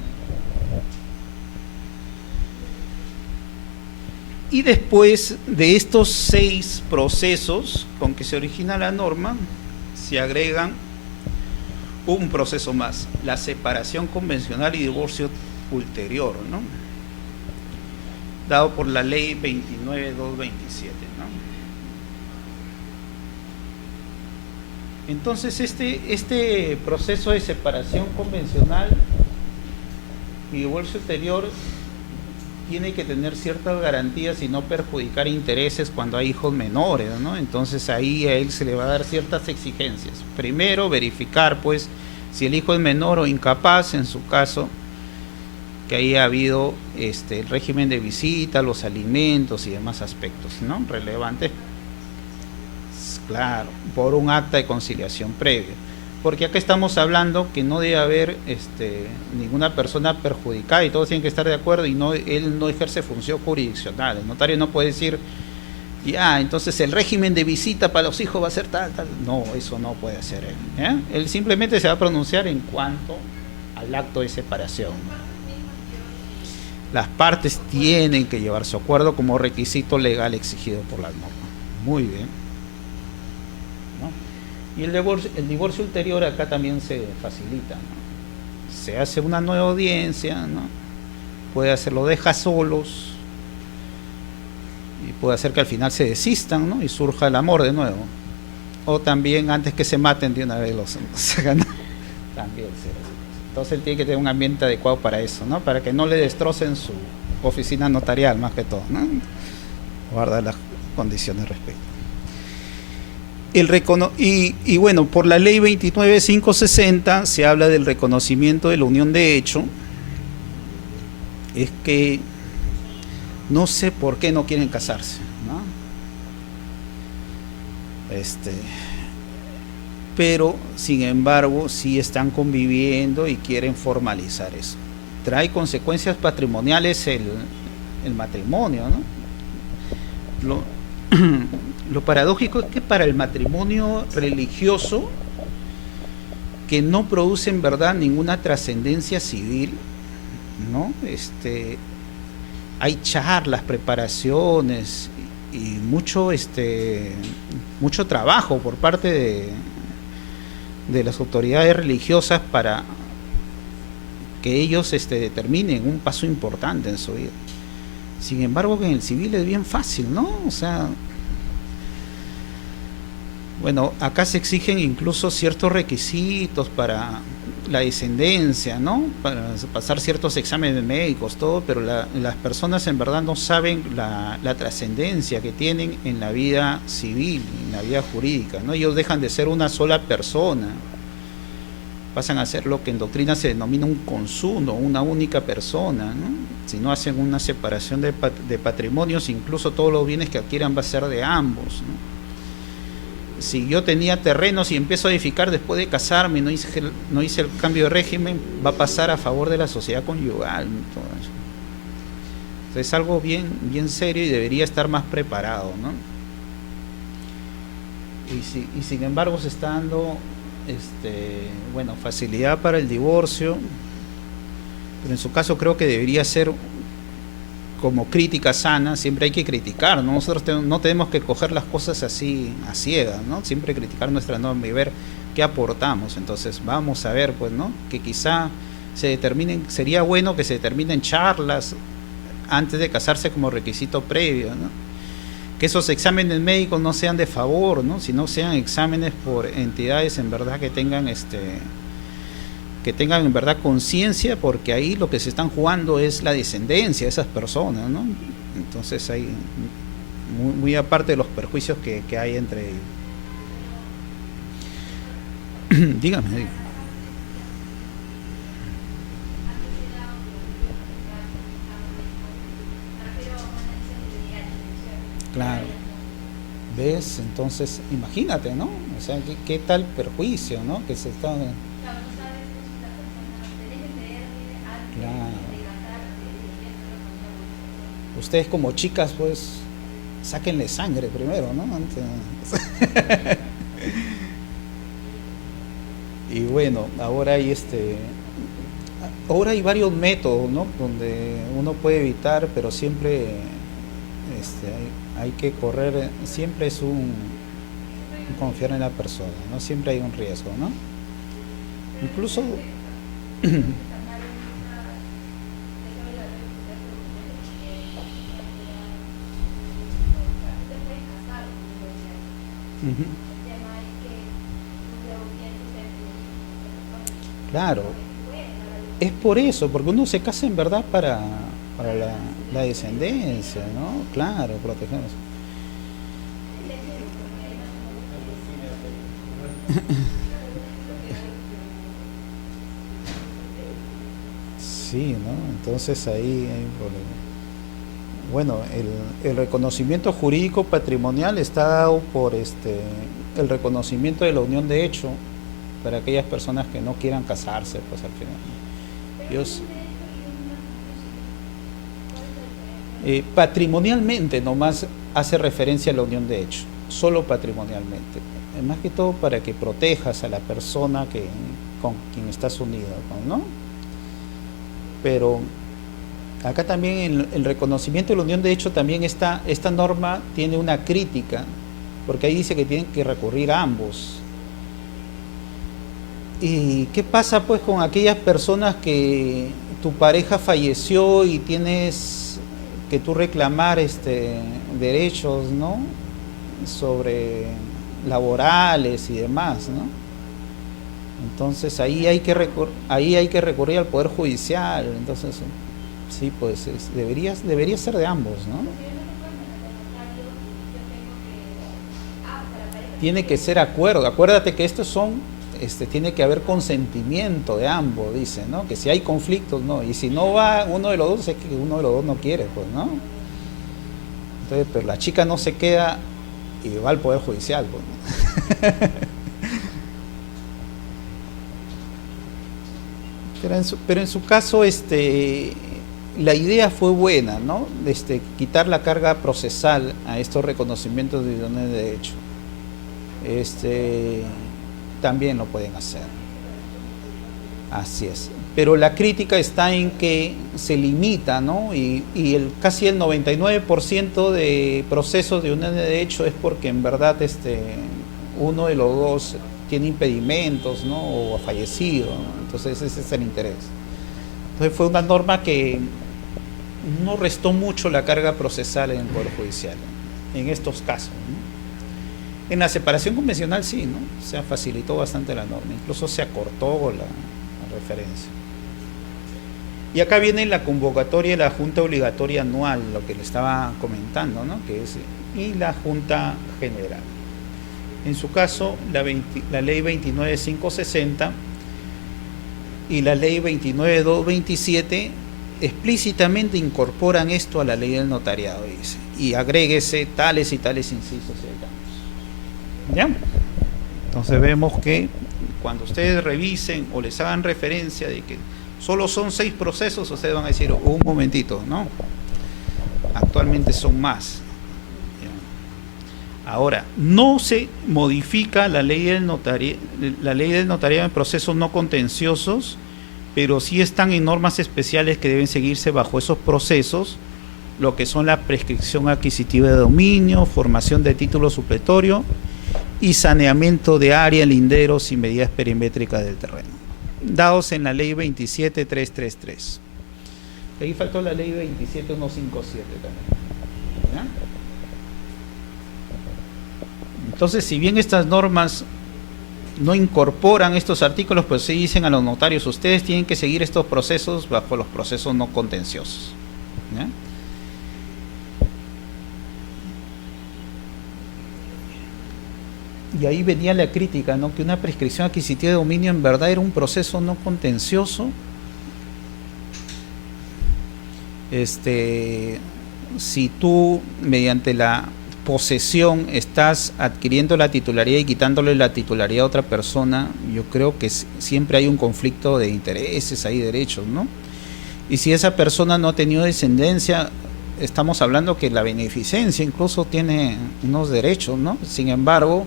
Y después de estos 6 procesos con que se origina la norma, se agregan un proceso más, la separación convencional y divorcio ulterior, ¿no?, dado por la ley 29227, ¿no? Entonces este proceso de separación convencional y divorcio ulterior tiene que tener ciertas garantías y no perjudicar intereses cuando hay hijos menores, ¿no? Entonces ahí a él se le va a dar ciertas exigencias. Primero, verificar, pues, si el hijo es menor o incapaz, en su caso, que ahí ha habido el régimen de visita, los alimentos y demás aspectos, ¿no? Relevantes, claro, por un acta de conciliación previa. Porque acá estamos hablando que no debe haber ninguna persona perjudicada y todos tienen que estar de acuerdo y no, él no ejerce función jurisdiccional. El notario no puede decir, ya, entonces el régimen de visita para los hijos va a ser tal, tal. No, eso no puede hacer él. ¿Eh? Él simplemente se va a pronunciar en cuanto al acto de separación. Las partes tienen que llevar su acuerdo como requisito legal exigido por la norma. Muy bien. ¿No? Y el divorcio ulterior acá también se facilita, ¿no? Se hace una nueva audiencia, ¿no? Puede hacerlo, deja solos y puede hacer que al final se desistan, ¿no? Y surja el amor de nuevo. O también antes que se maten de una vez los sacan. También se hace. Entonces él tiene que tener un ambiente adecuado para eso, ¿no? Para que no le destrocen su oficina notarial, más que todo, ¿no? Guardar las condiciones respecto. Y bueno, por la ley 29.560 se habla del reconocimiento de la unión de hecho. Es que no sé por qué no quieren casarse, ¿no? Pero sin embargo sí están conviviendo y quieren formalizar eso. Trae consecuencias patrimoniales el matrimonio, ¿no? Lo paradójico es que para el matrimonio religioso, que no produce en verdad ninguna trascendencia civil, ¿no? Hay charlas, preparaciones y mucho trabajo por parte de las autoridades religiosas para que ellos determinen un paso importante en su vida. Sin embargo, en el civil es bien fácil, ¿no? O sea, bueno, acá se exigen incluso ciertos requisitos para la descendencia, ¿no? Para pasar ciertos exámenes médicos, todo, pero las personas en verdad no saben la trascendencia que tienen en la vida civil, en la vida jurídica, ¿no? Ellos dejan de ser una sola persona, pasan a ser lo que en doctrina se denomina un consumo, una única persona, ¿no? Si no hacen una separación de patrimonios, incluso todos los bienes que adquieran va a ser de ambos, ¿no? Si yo tenía terrenos y empiezo a edificar después de casarme, no hice el cambio de régimen, va a pasar a favor de la sociedad conyugal, todo eso. Entonces es algo bien serio y debería estar más preparado, ¿no? Y sin embargo se está dando facilidad para el divorcio, pero en su caso creo que debería ser como crítica sana. Siempre hay que criticar, ¿no? Nosotros no tenemos que coger las cosas así a ciegas, ¿no? Siempre criticar nuestra norma y ver qué aportamos. Entonces vamos a ver, pues, ¿no? Que quizá sería bueno que se determinen charlas antes de casarse como requisito previo, ¿no? Que esos exámenes médicos no sean de favor, ¿no? Sino sean exámenes por entidades en verdad que tengan en verdad conciencia, porque ahí lo que se están jugando es la descendencia de esas personas, ¿no? Entonces hay muy aparte de los perjuicios que hay entre ellos. Dígame. Claro. ¿Ves? Entonces, imagínate, ¿no? O sea, ¿qué tal perjuicio, ¿no? Que se está... Claro. Ustedes como chicas, pues, sáquenle sangre primero, ¿no? Y bueno, ahora hay varios métodos, ¿no? Donde uno puede evitar, pero siempre hay que correr, siempre es confiar en la persona, ¿no? Siempre hay un riesgo, ¿no? Incluso claro, es por eso, porque uno se casa en verdad para la descendencia, ¿no? Claro, protegernos. Sí, ¿no? Entonces ahí hay un problema. Bueno, el reconocimiento jurídico patrimonial está dado por el reconocimiento de la unión de hecho para aquellas personas que no quieran casarse, pues al final. Dios, patrimonialmente nomás hace referencia a la unión de hecho, solo patrimonialmente. Más que todo para que protejas a la persona con quien estás unido, ¿no? Pero acá también el reconocimiento de la unión de hecho también esta norma tiene una crítica, porque ahí dice que tienen que recurrir a ambos. ¿Y qué pasa pues con aquellas personas que tu pareja falleció y tienes que tú reclamar derechos, ¿no? Sobre laborales y demás, ¿no? Entonces ahí hay que recurrir al Poder Judicial. Entonces sí, pues debería ser de ambos, ¿no? Tiene que ser acuerdo. Acuérdate que estos son, tiene que haber consentimiento de ambos, dice, ¿no? Que si hay conflictos, no. Y si no va uno de los dos, es que uno de los dos no quiere, pues, ¿no? Entonces, pero la chica no se queda y va al Poder Judicial, pues, ¿no? Pero en su caso, la idea fue buena, ¿no? Quitar la carga procesal a estos reconocimientos de uniones de hecho. También lo pueden hacer. Así es. Pero la crítica está en que se limita, ¿no? Y casi el 99% de procesos de uniones de hecho es porque en verdad uno de los dos tiene impedimentos, ¿no? O ha fallecido, ¿no? Entonces ese es el interés. Entonces fue una norma que no restó mucho la carga procesal en el Poder Judicial, en estos casos, ¿no? En la separación convencional sí, ¿no? Se facilitó bastante la norma, incluso se acortó la referencia. Y acá viene la convocatoria de la Junta Obligatoria Anual, lo que le estaba comentando, ¿no? Y la Junta General. En su caso, la Ley 29.560 y la Ley 29.227 explícitamente incorporan esto a la Ley del Notariado, dice, y agréguese tales y tales incisos y cambios. ¿Ya? Entonces vemos que cuando ustedes revisen o les hagan referencia de que solo son 6 procesos, ustedes van a decir, un momentito, ¿no? Actualmente son más. Ahora, no se modifica la ley del notariado en procesos no contenciosos, pero sí están en normas especiales que deben seguirse bajo esos procesos, lo que son la prescripción adquisitiva de dominio, formación de título supletorio y saneamiento de área, linderos y medidas perimétricas del terreno, dados en la ley 27.333. Ahí faltó la ley 27.157 también. ¿Ya? Entonces, si bien estas normas no incorporan estos artículos, pues sí dicen a los notarios, ustedes tienen que seguir estos procesos bajo los procesos no contenciosos. ¿Ya? Y ahí venía la crítica, ¿no? Que una prescripción adquisitiva de dominio en verdad era un proceso no contencioso. Si tú, mediante la posesión, estás adquiriendo la titularidad y quitándole la titularidad a otra persona, yo creo que siempre hay un conflicto de intereses, hay derechos, ¿no? Y si esa persona no ha tenido descendencia, estamos hablando que la beneficencia incluso tiene unos derechos, ¿no? Sin embargo,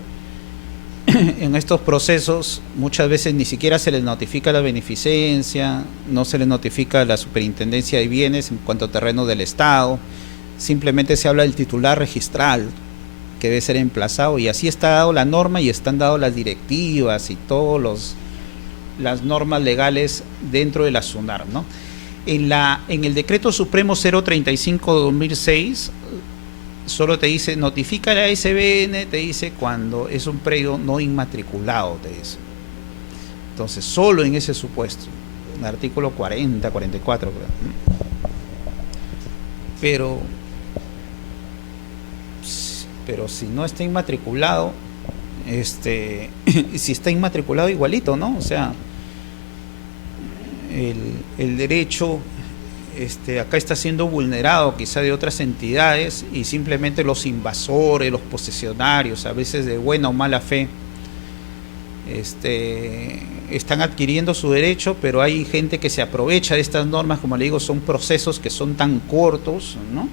en estos procesos muchas veces ni siquiera se les notifica la beneficencia, no se les notifica la superintendencia de bienes en cuanto a terreno del Estado, simplemente se habla del titular registral que debe ser emplazado, y así está dado la norma y están dadas las directivas y todas las normas legales dentro de la SUNAR, ¿no? En el decreto supremo 035 de 2006 solo te dice, notifica a la SBN, te dice cuando es un predio no inmatriculado, te dice. Entonces, solo en ese supuesto, el artículo 40, 44, pero si no está inmatriculado, si está inmatriculado igualito, ¿no? O sea, el derecho acá está siendo vulnerado quizá de otras entidades y simplemente los invasores, los posesionarios, a veces de buena o mala fe, están adquiriendo su derecho, pero hay gente que se aprovecha de estas normas. Como le digo, son procesos que son tan cortos, ¿no?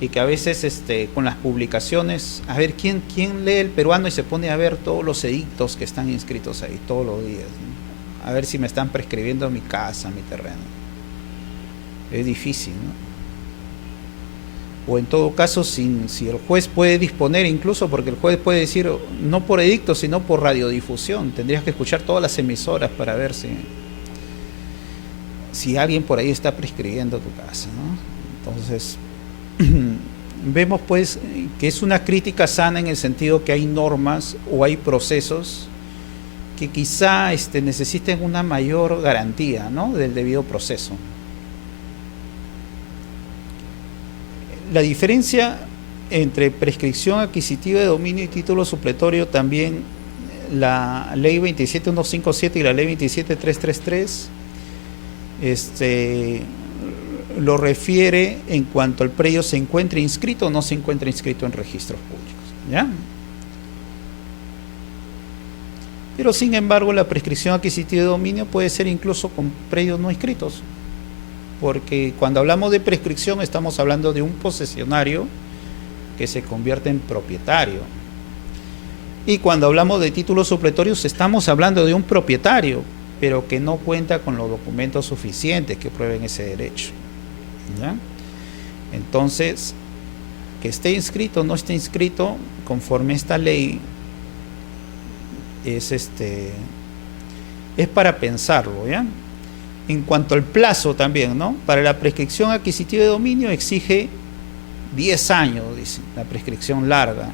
Y que a veces con las publicaciones, a ver, ¿quién lee el peruano y se pone a ver todos los edictos que están inscritos ahí todos los días, ¿no? A ver si me están prescribiendo mi casa, mi terreno. Es difícil, ¿no? O en todo caso, si el juez puede disponer, incluso porque el juez puede decir, no por edicto, sino por radiodifusión, tendrías que escuchar todas las emisoras para ver si alguien por ahí está prescribiendo tu casa, ¿no? Entonces, vemos pues que es una crítica sana en el sentido que hay normas o hay procesos que quizá necesiten una mayor garantía, ¿no?, del debido proceso. La diferencia entre prescripción adquisitiva de dominio y título supletorio, también la ley 27157 y la ley 27333 lo refiere en cuanto el predio se encuentre inscrito o no se encuentre inscrito en registros públicos, ¿ya? Pero sin embargo, la prescripción adquisitiva de dominio puede ser incluso con predios no inscritos, porque cuando hablamos de prescripción estamos hablando de un posesionario que se convierte en propietario, y cuando hablamos de títulos supletorios estamos hablando de un propietario, pero que no cuenta con los documentos suficientes que prueben ese derecho, ¿ya? Entonces, que esté inscrito o no esté inscrito, conforme esta ley, es para pensarlo, ¿ya? En cuanto al plazo también, ¿no? Para la prescripción adquisitiva de dominio exige 10 años, dice, la prescripción larga,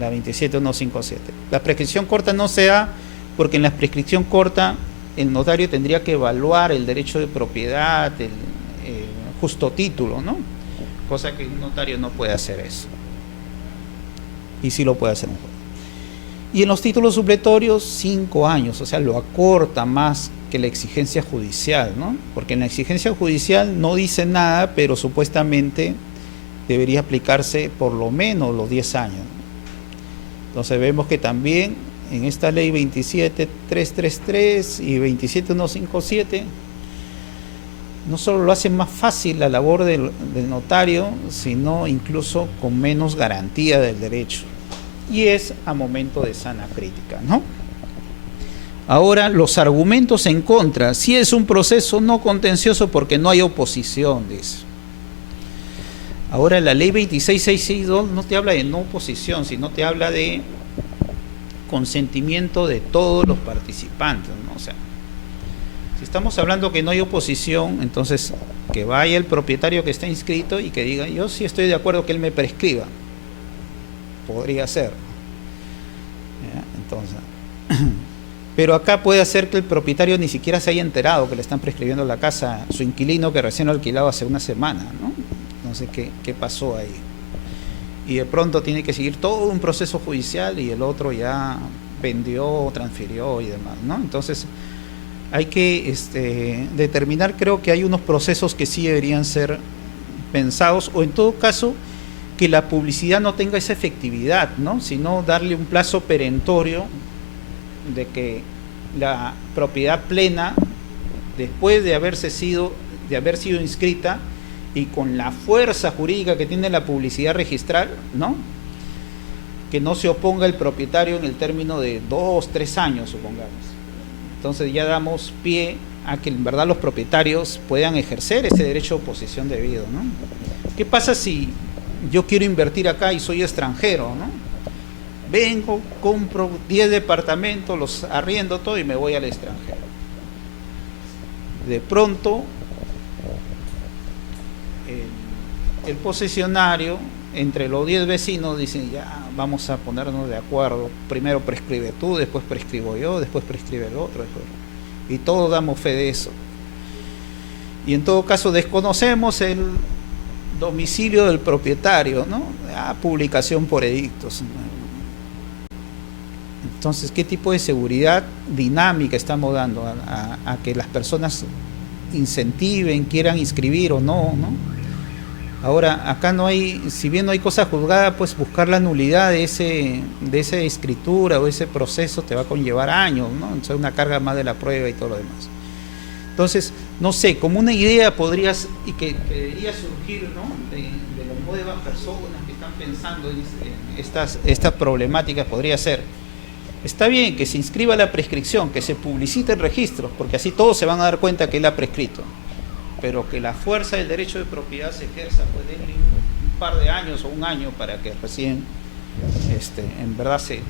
la 27157. La prescripción corta no se da porque en la prescripción corta el notario tendría que evaluar el derecho de propiedad, el justo título, ¿no? Cosa que un notario no puede hacer eso. Y sí lo puede hacer un juez. Y en los títulos supletorios, 5 años, o sea, lo acorta más que la exigencia judicial, ¿no? Porque en la exigencia judicial no dice nada, pero supuestamente debería aplicarse por lo menos los 10 años. Entonces vemos que también en esta ley 27333 y 27157 no solo lo hace más fácil la labor del notario, sino incluso con menos garantía del derecho. Y es a momento de sana crítica, ¿no? Ahora, los argumentos en contra. Si es un proceso no contencioso porque no hay oposición, dice. Ahora, la ley 26662 no te habla de no oposición, sino te habla de consentimiento de todos los participantes, ¿no? O sea, si estamos hablando que no hay oposición, entonces que vaya el propietario que está inscrito y que diga, yo sí estoy de acuerdo que él me prescriba. Podría ser, ¿ya? Entonces, pero acá puede ser que el propietario ni siquiera se haya enterado que le están prescribiendo la casa, su inquilino que recién lo alquilado hace una semana, ¿no? No sé qué pasó ahí. Y de pronto tiene que seguir todo un proceso judicial y el otro ya vendió, transfirió y demás, ¿no? Entonces hay que determinar, creo que hay unos procesos que sí deberían ser pensados, o en todo caso que la publicidad no tenga esa efectividad, ¿no? Sino darle un plazo perentorio de que la propiedad plena, después de haber sido inscrita y con la fuerza jurídica que tiene la publicidad registral, ¿no?, que no se oponga el propietario en el término de 2, 3 años, supongamos. Entonces ya damos pie a que en verdad los propietarios puedan ejercer ese derecho de oposición debido, ¿no? ¿Qué pasa si yo quiero invertir acá y soy extranjero, ¿no? Vengo, compro 10 departamentos, los arriendo todo y me voy al extranjero. De pronto, el posesionario, entre los 10 vecinos, dicen, ya, vamos a ponernos de acuerdo. Primero prescribe tú, después prescribo yo, después prescribe el otro. Y todos damos fe de eso. Y en todo caso desconocemos el domicilio del propietario, ¿no? Publicación por edictos. Entonces, ¿qué tipo de seguridad dinámica estamos dando a que las personas incentiven, quieran inscribir o no, ¿no? Ahora, acá no hay, si bien no hay cosa juzgada, pues buscar la nulidad de esa escritura o ese proceso te va a conllevar años, ¿no? Entonces, una carga más de la prueba y todo lo demás. Entonces, no sé, como una idea podrías, y que debería surgir, ¿no? de las nuevas personas que están pensando en estas problemáticas, podría ser, está bien que se inscriba la prescripción, que se publicite el registro, porque así todos se van a dar cuenta que él ha prescrito, pero que la fuerza del derecho de propiedad se ejerza, pues denle un par de años o un año para que recién en verdad se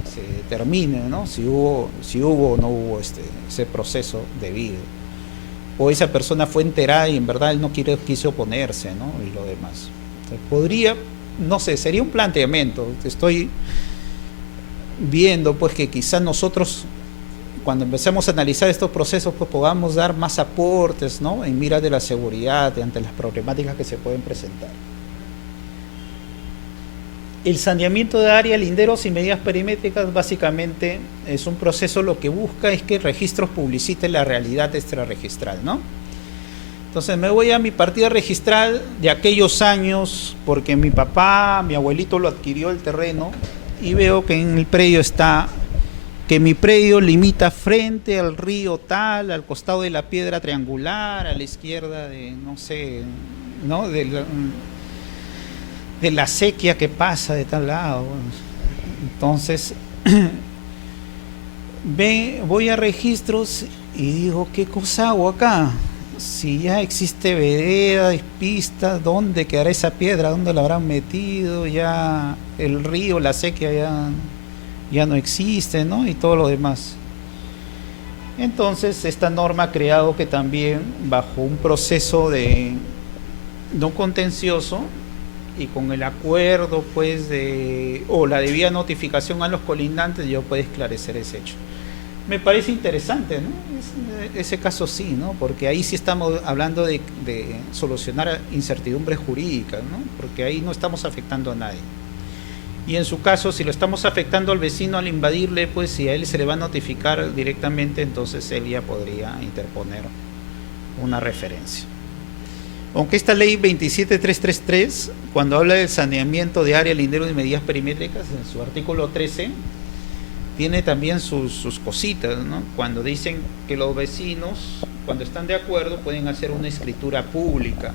determine, ¿no? si hubo o no hubo ese proceso debido, o esa persona fue enterada y en verdad él no quiso oponerse, ¿no? Y lo demás. Entonces, podría, no sé, sería un planteamiento. Estoy viendo pues que quizás nosotros, cuando empecemos a analizar estos procesos, pues podamos dar más aportes, ¿no? En miras de la seguridad ante las problemáticas que se pueden presentar. El saneamiento de áreas, linderos y medidas perimétricas básicamente es un proceso, lo que busca es que el registro publicite la realidad extrarregistral, ¿no? Entonces me voy a mi partida registral de aquellos años, porque mi papá, mi abuelito lo adquirió el terreno, y veo que en el predio está, que mi predio limita frente al río tal, al costado de la piedra triangular, a la izquierda de, no sé, ¿no? De la sequía que pasa de tal lado. Entonces voy a registros y digo, ¿qué cosa hago acá? Si ya existe vereda, pistas, ¿dónde quedará esa piedra? ¿Dónde la habrán metido? Ya el río, la sequía ya no existe, ¿no? Y todo lo demás. Entonces esta norma ha creado que también bajo un proceso de no contencioso y con el acuerdo pues o la debida notificación a los colindantes, yo puedo esclarecer ese hecho. Me parece interesante, ¿no? Ese caso sí, ¿no? Porque ahí sí estamos hablando de solucionar incertidumbres jurídicas, ¿no? Porque ahí no estamos afectando a nadie. Y en su caso, si lo estamos afectando al vecino al invadirle, pues si a él se le va a notificar directamente, entonces él ya podría interponer una referencia. Aunque esta ley 27333, cuando habla del saneamiento de área, lindero y medidas perimétricas, en su artículo 13, tiene también sus cositas, ¿no? Cuando dicen que los vecinos, cuando están de acuerdo, pueden hacer una escritura pública.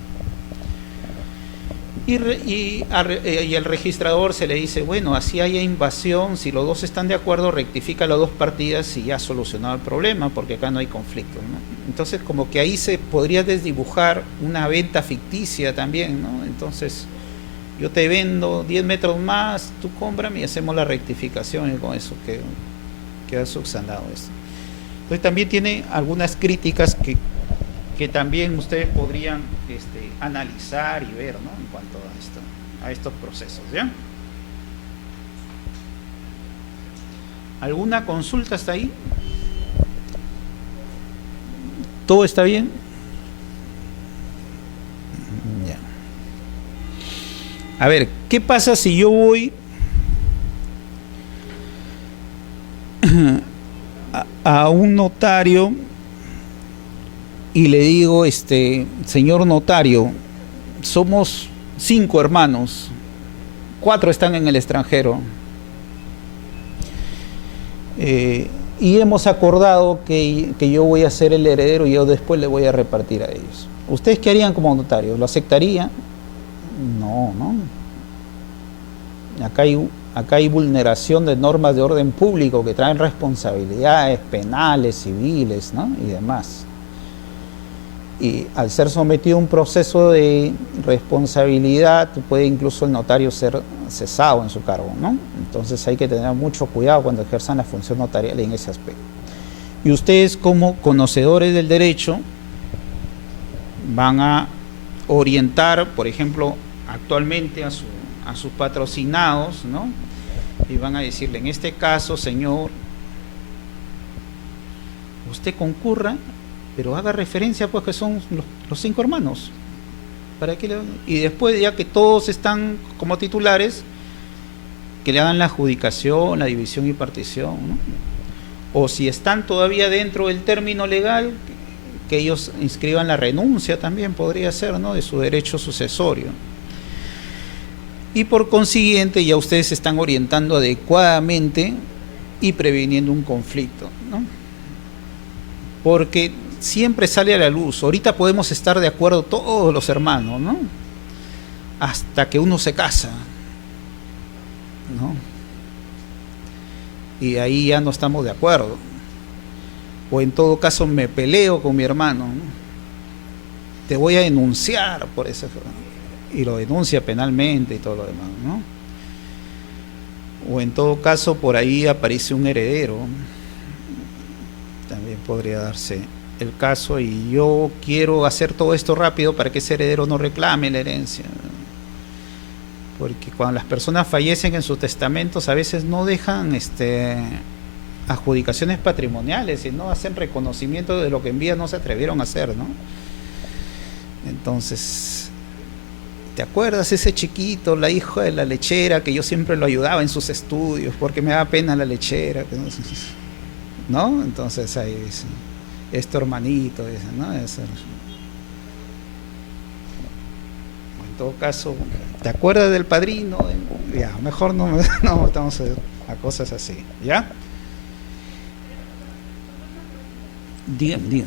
Y el registrador se le dice, bueno, así haya invasión, si los dos están de acuerdo, rectifica las dos partidas y ya ha solucionado el problema, porque acá no hay conflicto, ¿no? Entonces, como que ahí se podría desdibujar una venta ficticia también, ¿no? Entonces, yo te vendo 10 metros más, tú cómprame y hacemos la rectificación, y con eso queda subsanado esto. Entonces, también tiene algunas críticas que también ustedes podrían analizar y ver, ¿no? En cuanto a estos procesos, ¿ya? ¿Alguna consulta hasta ahí? ¿Todo está bien? Ya. A ver, ¿qué pasa si yo voy a un notario y le digo, señor notario, somos 5 hermanos, 4 están en el extranjero, y hemos acordado que yo voy a ser el heredero y yo después le voy a repartir a ellos? ¿Ustedes qué harían como notarios? ¿Lo aceptarían? No, ¿no? Acá hay vulneración de normas de orden público que traen responsabilidades penales, civiles, ¿no? Y demás. Y al ser sometido a un proceso de responsabilidad, puede incluso el notario ser cesado en su cargo, ¿no? Entonces hay que tener mucho cuidado cuando ejerzan la función notarial en ese aspecto. Y ustedes, como conocedores del derecho, van a orientar, por ejemplo, actualmente a sus patrocinados, ¿no? Y van a decirle, en este caso, señor, usted concurra, pero haga referencia pues que son los 5 hermanos. ¿Para qué y después, ya que todos están como titulares, que le hagan la adjudicación, la división y partición, ¿no? o si están todavía dentro del término legal, que ellos inscriban la renuncia también podría ser, ¿no?, de su derecho sucesorio. Y por consiguiente ya ustedes se están orientando adecuadamente y previniendo un conflicto, ¿no? Porque siempre sale a la luz. Ahorita podemos estar de acuerdo todos los hermanos, ¿no?, hasta que uno se casa, ¿no? Y ahí ya no estamos de acuerdo. O en todo caso me peleo con mi hermano, ¿no?, te voy a denunciar por eso, y lo denuncia penalmente y todo lo demás, ¿no? O en todo caso por ahí aparece un heredero, también podría darse el caso, y yo quiero hacer todo esto rápido para que ese heredero no reclame la herencia, porque cuando las personas fallecen en sus testamentos a veces no dejan adjudicaciones patrimoniales y no hacen reconocimiento de lo que en vida no se atrevieron a hacer, ¿no? Entonces, ¿te acuerdas ese chiquito, la hija de la lechera, que yo siempre lo ayudaba en sus estudios porque me daba pena la lechera, ¿no? Entonces ahí dicen, es tu hermanito, dicen, ¿no? En todo caso, ¿te acuerdas del padrino? Ya, mejor no estamos a cosas así, ¿ya? Díganme.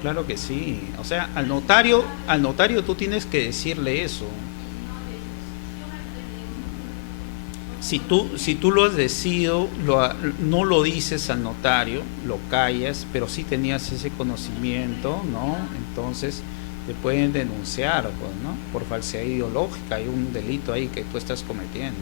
Claro que sí. O sea, al notario tú tienes que decirle eso. Si tú lo has decidido, no lo dices al notario, lo callas, pero sí tenías ese conocimiento, ¿no? Entonces te pueden denunciar, pues, ¿no?, por falsedad ideológica. Hay un delito ahí que tú estás cometiendo.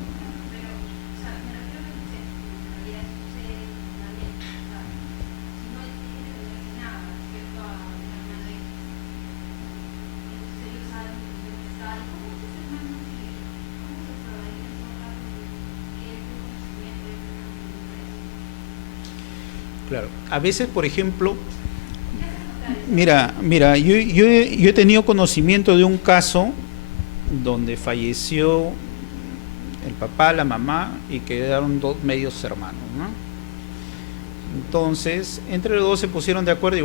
Claro, a veces, por ejemplo, mira, yo he tenido conocimiento de un caso donde falleció el papá, la mamá, y quedaron dos medios hermanos, ¿no? Entonces, entre los dos se pusieron de acuerdo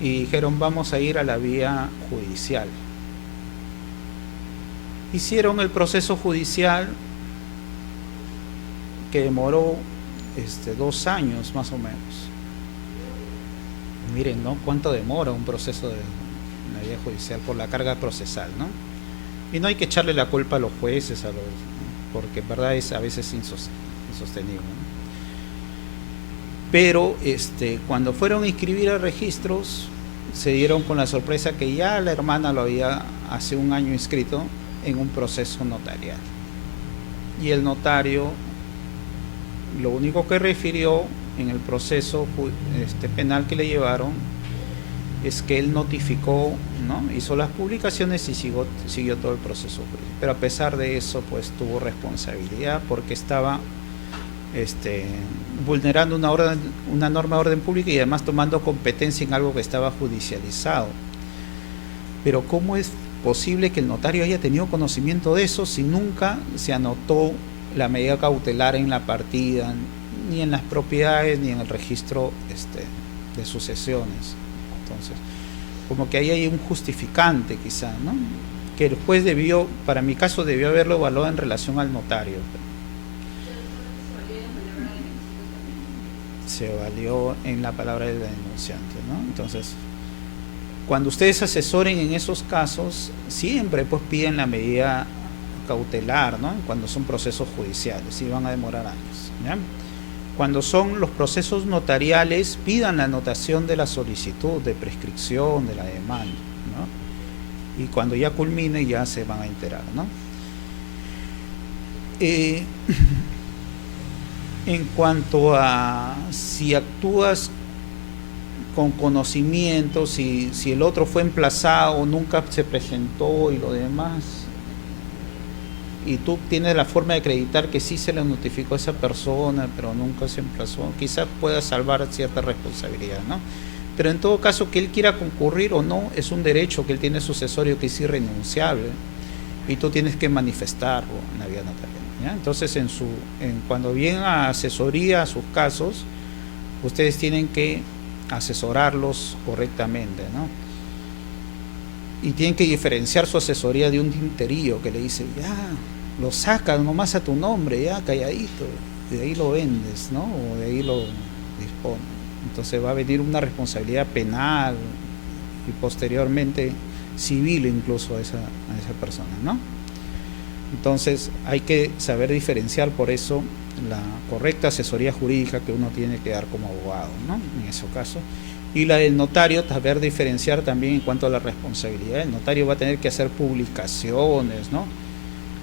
y dijeron, vamos a ir a la vía judicial. Hicieron el proceso judicial, que demoró 2 años más o menos. Miren, ¿no?, cuánto demora un proceso de una vía judicial por la carga procesal, ¿no? Y no hay que echarle la culpa a los jueces, ¿no?, porque en verdad es a veces insostenible, ¿no? Pero cuando fueron a inscribir a registros, se dieron con la sorpresa que ya la hermana lo había hace un año inscrito en un proceso notarial. Y el notario lo único que refirió en el proceso penal que le llevaron es que él notificó, ¿no?, hizo las publicaciones y siguió todo el proceso jurídico. Pero a pesar de eso, pues tuvo responsabilidad porque estaba vulnerando una norma de orden pública y además tomando competencia en algo que estaba judicializado. Pero ¿cómo es posible que el notario haya tenido conocimiento de eso si nunca se anotó la medida cautelar en la partida, ni en las propiedades, ni en el registro de sucesiones? Entonces, como que ahí hay un justificante quizá, ¿no?, que el juez para mi caso, debió haberlo evaluado en relación al notario. Se valió en la palabra del denunciante, ¿no? Entonces, cuando ustedes asesoren en esos casos, siempre pues piden la medida cautelar, ¿no?, cuando son procesos judiciales, y van a demorar años, ¿ya? Cuando son los procesos notariales, pidan la anotación de la solicitud de prescripción de la demanda, ¿no? Y cuando ya culmine ya se van a enterar, ¿no? En cuanto a si actúas con conocimiento, si el otro fue emplazado, nunca se presentó y lo demás, y tú tienes la forma de acreditar que sí se le notificó a esa persona, pero nunca se emplazó, quizás pueda salvar cierta responsabilidad, ¿no? Pero en todo caso, que él quiera concurrir o no, es un derecho que él tiene sucesorio que es irrenunciable, y tú tienes que manifestarlo en la vía notarial, ¿ya? Entonces, cuando vienen a asesoría a sus casos, ustedes tienen que asesorarlos correctamente, ¿no? Y tienen que diferenciar su asesoría de un tinterío que le dice, ya, lo sacas nomás a tu nombre, ya, calladito, de ahí lo vendes, ¿no? O de ahí lo dispones. Entonces va a venir una responsabilidad penal y posteriormente civil incluso a esa persona, ¿no? Entonces hay que saber diferenciar, por eso, la correcta asesoría jurídica que uno tiene que dar como abogado, ¿no? En ese caso. Y la del notario, saber diferenciar también en cuanto a la responsabilidad. El notario va a tener que hacer publicaciones, ¿no?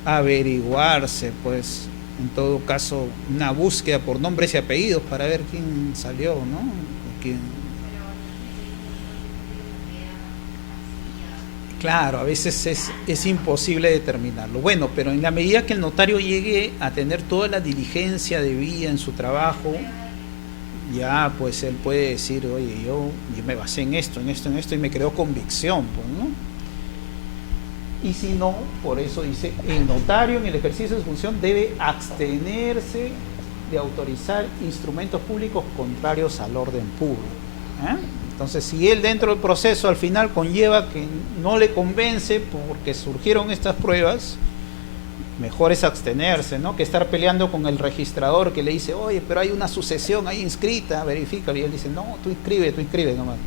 Averiguarse, pues, en todo caso, una búsqueda por nombres y apellidos para ver quién salió, ¿no? Claro, a veces es imposible determinarlo. Bueno, pero en la medida que el notario llegue a tener toda la diligencia debida en su trabajo, ya pues él puede decir, oye, yo me basé en esto, y me creó convicción, pues, ¿no? Y si no, por eso dice, el notario en el ejercicio de su función debe abstenerse de autorizar instrumentos públicos contrarios al orden público, ¿eh? Entonces, si él dentro del proceso al final conlleva que no le convence porque surgieron estas pruebas, mejor es abstenerse, ¿no? Que estar peleando con el registrador que le dice, oye, pero hay una sucesión ahí inscrita, verifica, y él dice, no, tú inscribe nomás.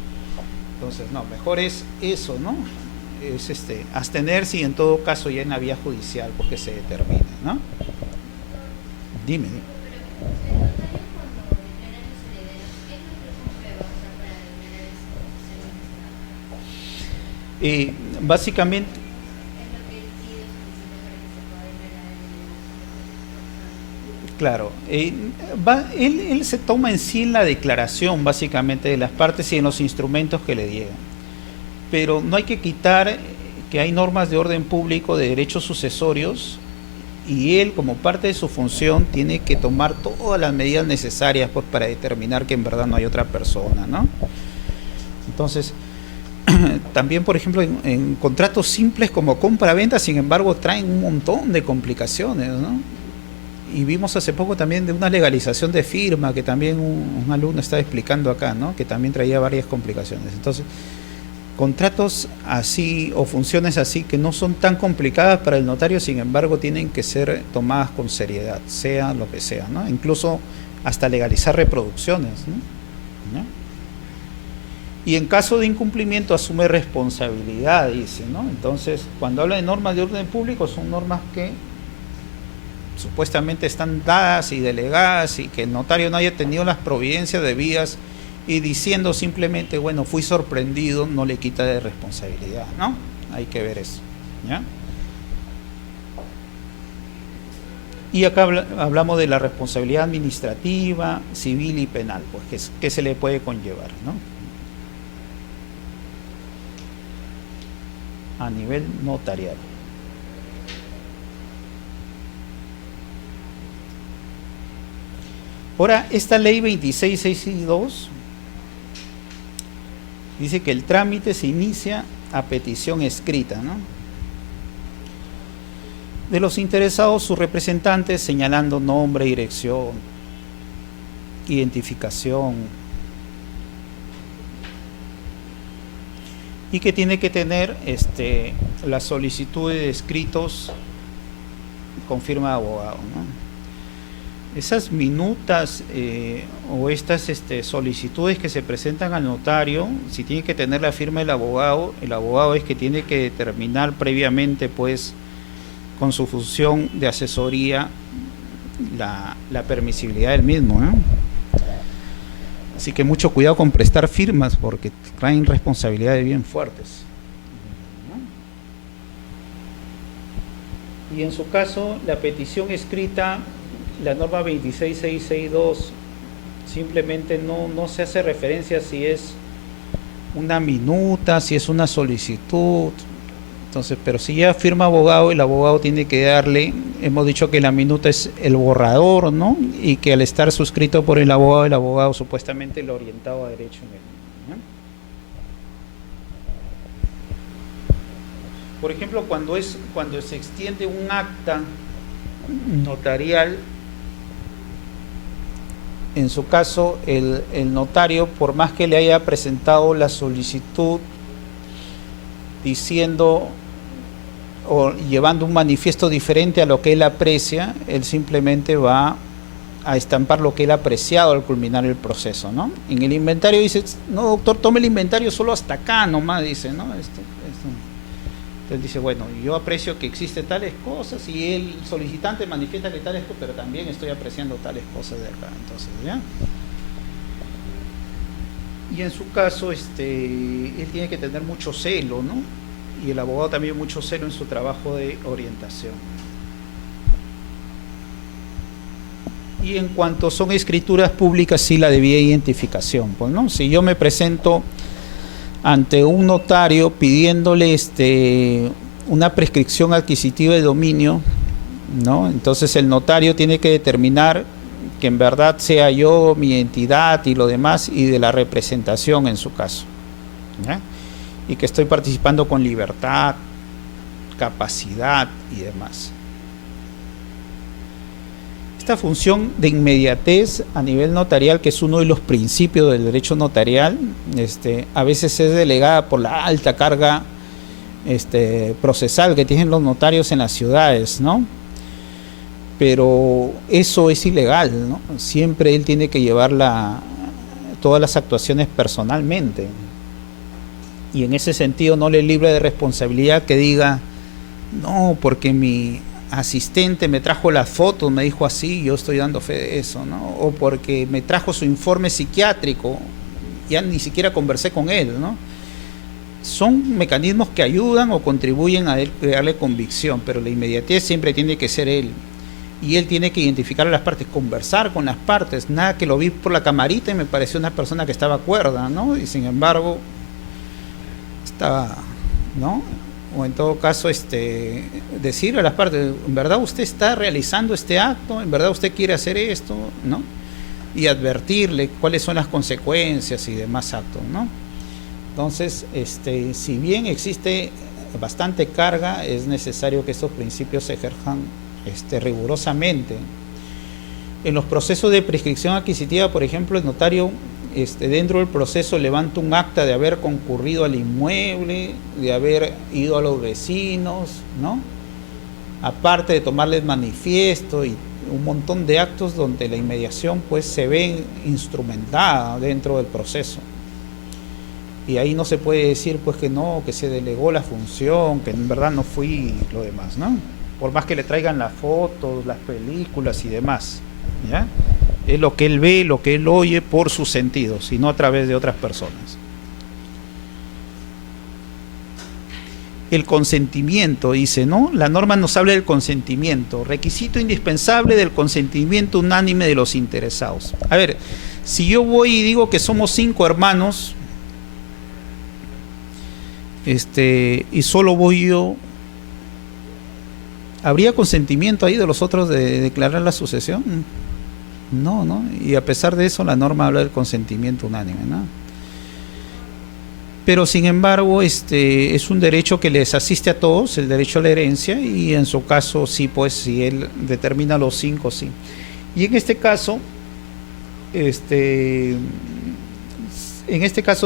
Entonces, no, mejor es eso, ¿no? Es abstenerse, y en todo caso ya en la vía judicial, porque se determine, ¿no? Dime. Básicamente, claro, él se toma en sí la declaración básicamente de las partes y en los instrumentos que le llegan, pero no hay que quitar que hay normas de orden público de derechos sucesorios, y él, como parte de su función, tiene que tomar todas las medidas necesarias, pues, para determinar que en verdad no hay otra persona, ¿no? Entonces, también, por ejemplo, en contratos simples como compra-venta, sin embargo, traen un montón de complicaciones, ¿no? Y vimos hace poco también de una legalización de firma, que también un alumno estaba explicando acá, ¿no? Que también traía varias complicaciones. Entonces, contratos así o funciones así que no son tan complicadas para el notario, sin embargo, tienen que ser tomadas con seriedad, sea lo que sea, ¿no? Incluso hasta legalizar reproducciones, ¿no? Y en caso de incumplimiento asume responsabilidad, dice, ¿no? Entonces, cuando habla de normas de orden público, son normas que supuestamente están dadas y delegadas, y que el notario no haya tenido las providencias debidas, y diciendo simplemente, bueno, fui sorprendido, no le quita de responsabilidad, ¿no? Hay que ver eso, ¿ya? Y acá hablamos de la responsabilidad administrativa, civil y penal, pues, que se le puede conllevar, ¿no? A nivel notarial. Ahora, esta ley 2662 dice que el trámite se inicia a petición escrita, ¿no? De los interesados, sus representantes, señalando nombre, dirección, identificación, y que tiene que tener la solicitud de escritos con firma de abogado, ¿no? Esas minutas o estas solicitudes que se presentan al notario, si tiene que tener la firma del abogado, el abogado es que tiene que determinar previamente, pues, con su función de asesoría, la permisibilidad del mismo, ¿no? Así que mucho cuidado con prestar firmas, porque traen responsabilidades bien fuertes, ¿no? Y en su caso, la petición escrita, la norma 26662 simplemente no se hace referencia si es una minuta, si es una solicitud. Entonces, pero si ya firma abogado, el abogado tiene que darle, hemos dicho que la minuta es el borrador, ¿no? Y que al estar suscrito por el abogado supuestamente lo orientado a derecho en el, ¿no? Por ejemplo, cuando se extiende un acta notarial, en su caso, el notario, por más que le haya presentado la solicitud diciendo o llevando un manifiesto diferente a lo que él aprecia, él simplemente va a estampar lo que él ha apreciado al culminar el proceso, ¿no? En el inventario dice, no, doctor, tome el inventario solo hasta acá nomás, dice, ¿no? Entonces dice, bueno, yo aprecio que existen tales cosas y el solicitante manifiesta que tales cosas, pero también estoy apreciando tales cosas de acá, entonces, ¿ya? Y en su caso, él tiene que tener mucho celo, ¿no? Y el abogado también mucho celo en su trabajo de orientación. Y en cuanto son escrituras públicas, sí la debida identificación, pues, ¿no? Si yo me presento ante un notario pidiéndole una prescripción adquisitiva de dominio, ¿no? Entonces el notario tiene que determinar que en verdad sea yo, mi entidad y lo demás, y de la representación en su caso, ¿ya? Y que estoy participando con libertad, capacidad y demás. Esta función de inmediatez a nivel notarial, que es uno de los principios del derecho notarial, a veces es delegada por la alta carga procesal que tienen los notarios en las ciudades, ¿no? Pero eso es ilegal, ¿no? Siempre él tiene que llevar todas las actuaciones personalmente. Y en ese sentido no le libre de responsabilidad que diga, no, porque mi asistente me trajo las fotos, me dijo así, yo estoy dando fe de eso, ¿no? O porque me trajo su informe psiquiátrico, ya ni siquiera conversé con él, ¿no? Son mecanismos que ayudan o contribuyen a él crearle convicción, pero la inmediatez siempre tiene que ser él. Y él tiene que identificar a las partes, conversar con las partes, nada que lo vi por la camarita y me pareció una persona que estaba cuerda, ¿no? Y sin embargo, estaba, ¿no? O en todo caso, decirle a las partes, en verdad usted está realizando este acto, en verdad usted quiere hacer esto, ¿no? Y advertirle cuáles son las consecuencias y demás actos, ¿no? Entonces, si bien existe bastante carga, es necesario que estos principios se ejerzan rigurosamente. En los procesos de prescripción adquisitiva, por ejemplo, el notario dentro del proceso levanta un acta de haber concurrido al inmueble, de haber ido a los vecinos, ¿no? Aparte de tomarles manifiesto y un montón de actos donde la inmediación pues se ve instrumentada dentro del proceso. Y ahí no se puede decir pues que no, que se delegó la función, que en verdad no fui lo demás, ¿no? Por más que le traigan las fotos, las películas y demás, ¿ya? Es lo que él ve, lo que él oye por sus sentidos y no a través de otras personas. El consentimiento, dice, ¿no? La norma nos habla del consentimiento, requisito indispensable del consentimiento unánime de los interesados. A ver, si yo voy y digo que somos 5 hermanos, y solo voy yo, ¿habría consentimiento ahí de los otros de declarar la sucesión? No, ¿no? Y a pesar de eso la norma habla del consentimiento unánime, ¿no? Pero sin embargo, es un derecho que les asiste a todos, el derecho a la herencia, y en su caso sí, pues si él determina los 5, sí. Y en este caso,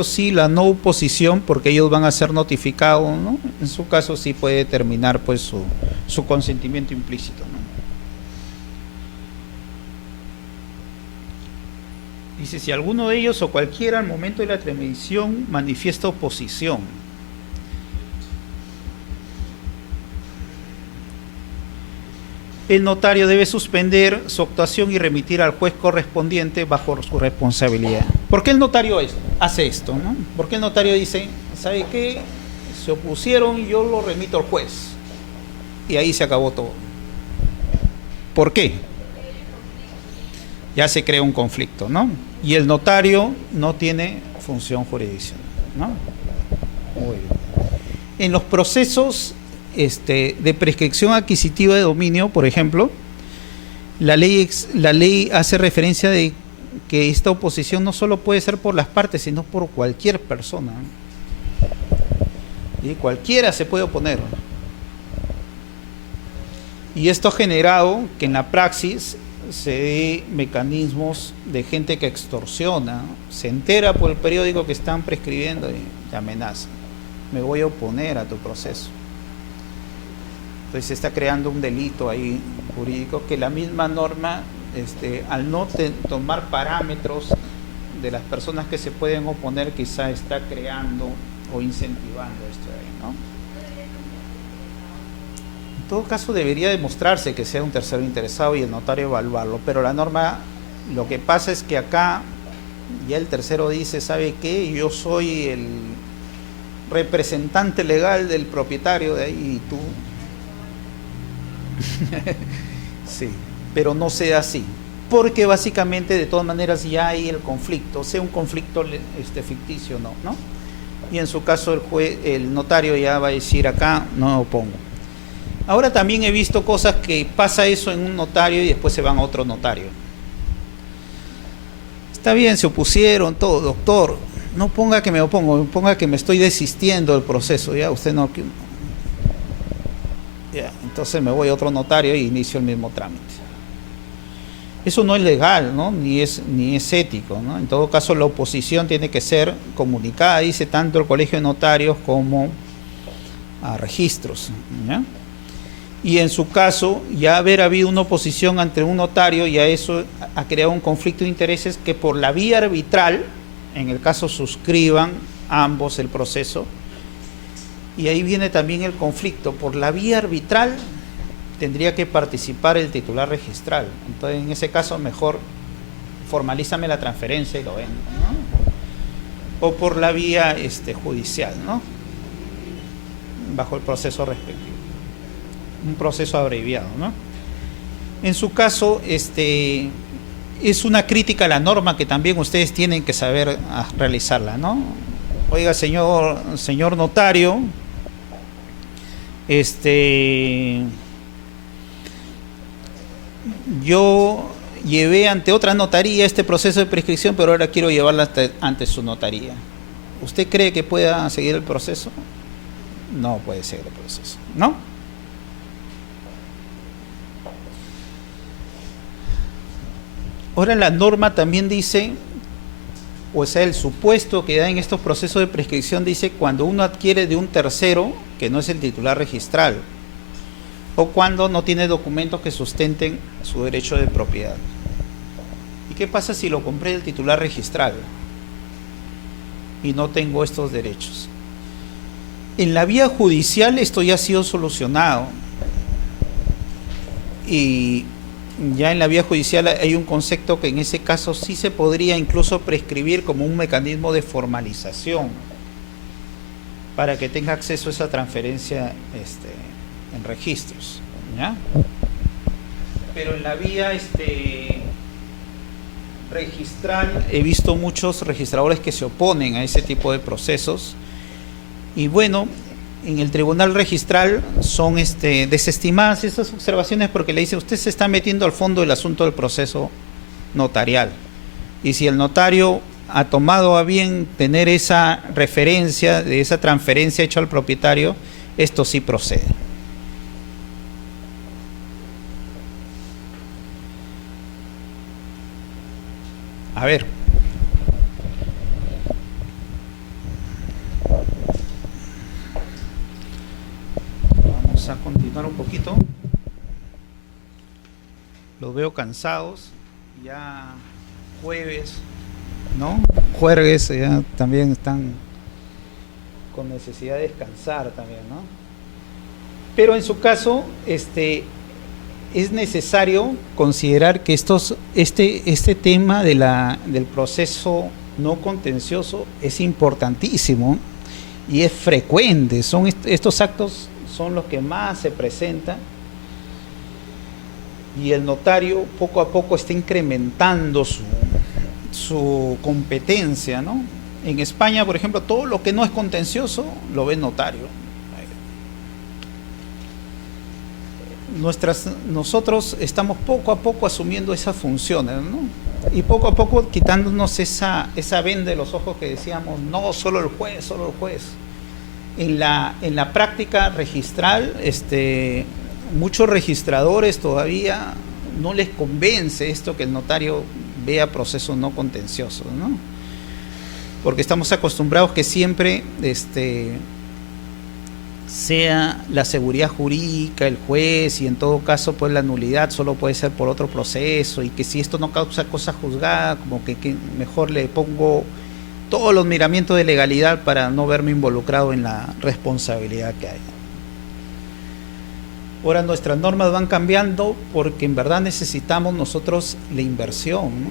sí, la no oposición, porque ellos van a ser notificados, ¿no? En su caso sí puede determinar pues su consentimiento implícito, ¿no? Dice, si alguno de ellos o cualquiera al momento de la transmisión manifiesta oposición, el notario debe suspender su actuación y remitir al juez correspondiente bajo su responsabilidad. ¿Por qué el notario hace esto, ¿no? ¿Por qué el notario dice, ¿sabe qué? Se opusieron, yo lo remito al juez? Y ahí se acabó todo. ¿Por qué? Ya se crea un conflicto, ¿no? Y el notario no tiene función jurisdiccional, ¿no? Muy bien. En los procesos de prescripción adquisitiva de dominio, por ejemplo, la ley hace referencia de que esta oposición no solo puede ser por las partes, sino por cualquier persona. Y cualquiera se puede oponer. Y esto ha generado que en la praxis se dé mecanismos de gente que extorsiona, se entera por el periódico que están prescribiendo y te amenaza. Me voy a oponer a tu proceso. Entonces se está creando un delito ahí jurídico que la misma norma, al no tomar parámetros de las personas que se pueden oponer, quizá está creando o incentivando esto de ahí, ¿no? En todo caso debería demostrarse que sea un tercero interesado y el notario evaluarlo, pero la norma, lo que pasa es que acá ya el tercero dice, ¿sabe qué? Yo soy el representante legal del propietario de ahí y tú... Sí, pero no sea así, porque básicamente de todas maneras ya hay el conflicto, sea un conflicto ficticio o no, ¿no? Y en su caso el notario ya va a decir acá no me opongo. Ahora también he visto cosas que pasa eso en un notario y después se van a otro notario. Está bien, se opusieron, todo, doctor, no ponga que me opongo, ponga que me estoy desistiendo del proceso, ya usted no... Ya, entonces me voy a otro notario e inicio el mismo trámite. Eso no es legal, ¿no? Ni es ético, ¿no? En todo caso, la oposición tiene que ser comunicada, dice tanto el Colegio de Notarios como a registros, ¿ya? Y en su caso, ya haber habido una oposición ante un notario, ya eso ha creado un conflicto de intereses que por la vía arbitral, en el caso suscriban ambos el proceso, y ahí viene también el conflicto. Por la vía arbitral tendría que participar el titular registral. Entonces, en ese caso, mejor formalízame la transferencia y lo ven, ¿no? O por la vía judicial, ¿no? Bajo el proceso respectivo. Un proceso abreviado, ¿no? En su caso, es una crítica a la norma que también ustedes tienen que saber realizarla, ¿no? Oiga, señor notario, yo llevé ante otra notaría este proceso de prescripción, pero ahora quiero llevarla ante su notaría. ¿Usted cree que pueda seguir el proceso? No puede seguir el proceso, ¿no? Ahora la norma también dice, o sea, el supuesto que da en estos procesos de prescripción dice cuando uno adquiere de un tercero que no es el titular registral o cuando no tiene documentos que sustenten su derecho de propiedad. ¿Y qué pasa si lo compré del titular registral y no tengo estos derechos? En la vía judicial esto ya ha sido solucionado y ya en la vía judicial hay un concepto que en ese caso sí se podría incluso prescribir como un mecanismo de formalización para que tenga acceso a esa transferencia en registros, ¿ya? Pero en la vía registral he visto muchos registradores que se oponen a ese tipo de procesos y bueno, en el tribunal registral son desestimadas estas observaciones porque le dice usted se está metiendo al fondo del asunto del proceso notarial y si el notario ha tomado a bien tener esa referencia de esa transferencia hecha al propietario, esto sí procede. A ver. Vamos a continuar un poquito. Los veo cansados. Ya jueves, ¿no? Jueves ya también están con necesidad de descansar también, ¿no? Pero en su caso, es necesario considerar que este tema del proceso no contencioso es importantísimo y es frecuente. Estos actos son los que más se presentan y el notario poco a poco está incrementando su competencia, ¿no? En España, por ejemplo, todo lo que no es contencioso lo ve el notario. nosotros estamos poco a poco asumiendo esas funciones, ¿no? Y poco a poco quitándonos esa venda de los ojos que decíamos, no, solo el juez, solo el juez. En la práctica registral, muchos registradores todavía no les convence esto que el notario vea procesos no contenciosos, ¿no? Porque estamos acostumbrados que siempre sea la seguridad jurídica, el juez, y en todo caso pues la nulidad solo puede ser por otro proceso, y que si esto no causa cosa juzgada, como que mejor le pongo todos los miramientos de legalidad para no verme involucrado en la responsabilidad que hay. Ahora nuestras normas van cambiando porque en verdad necesitamos nosotros la inversión, ¿no?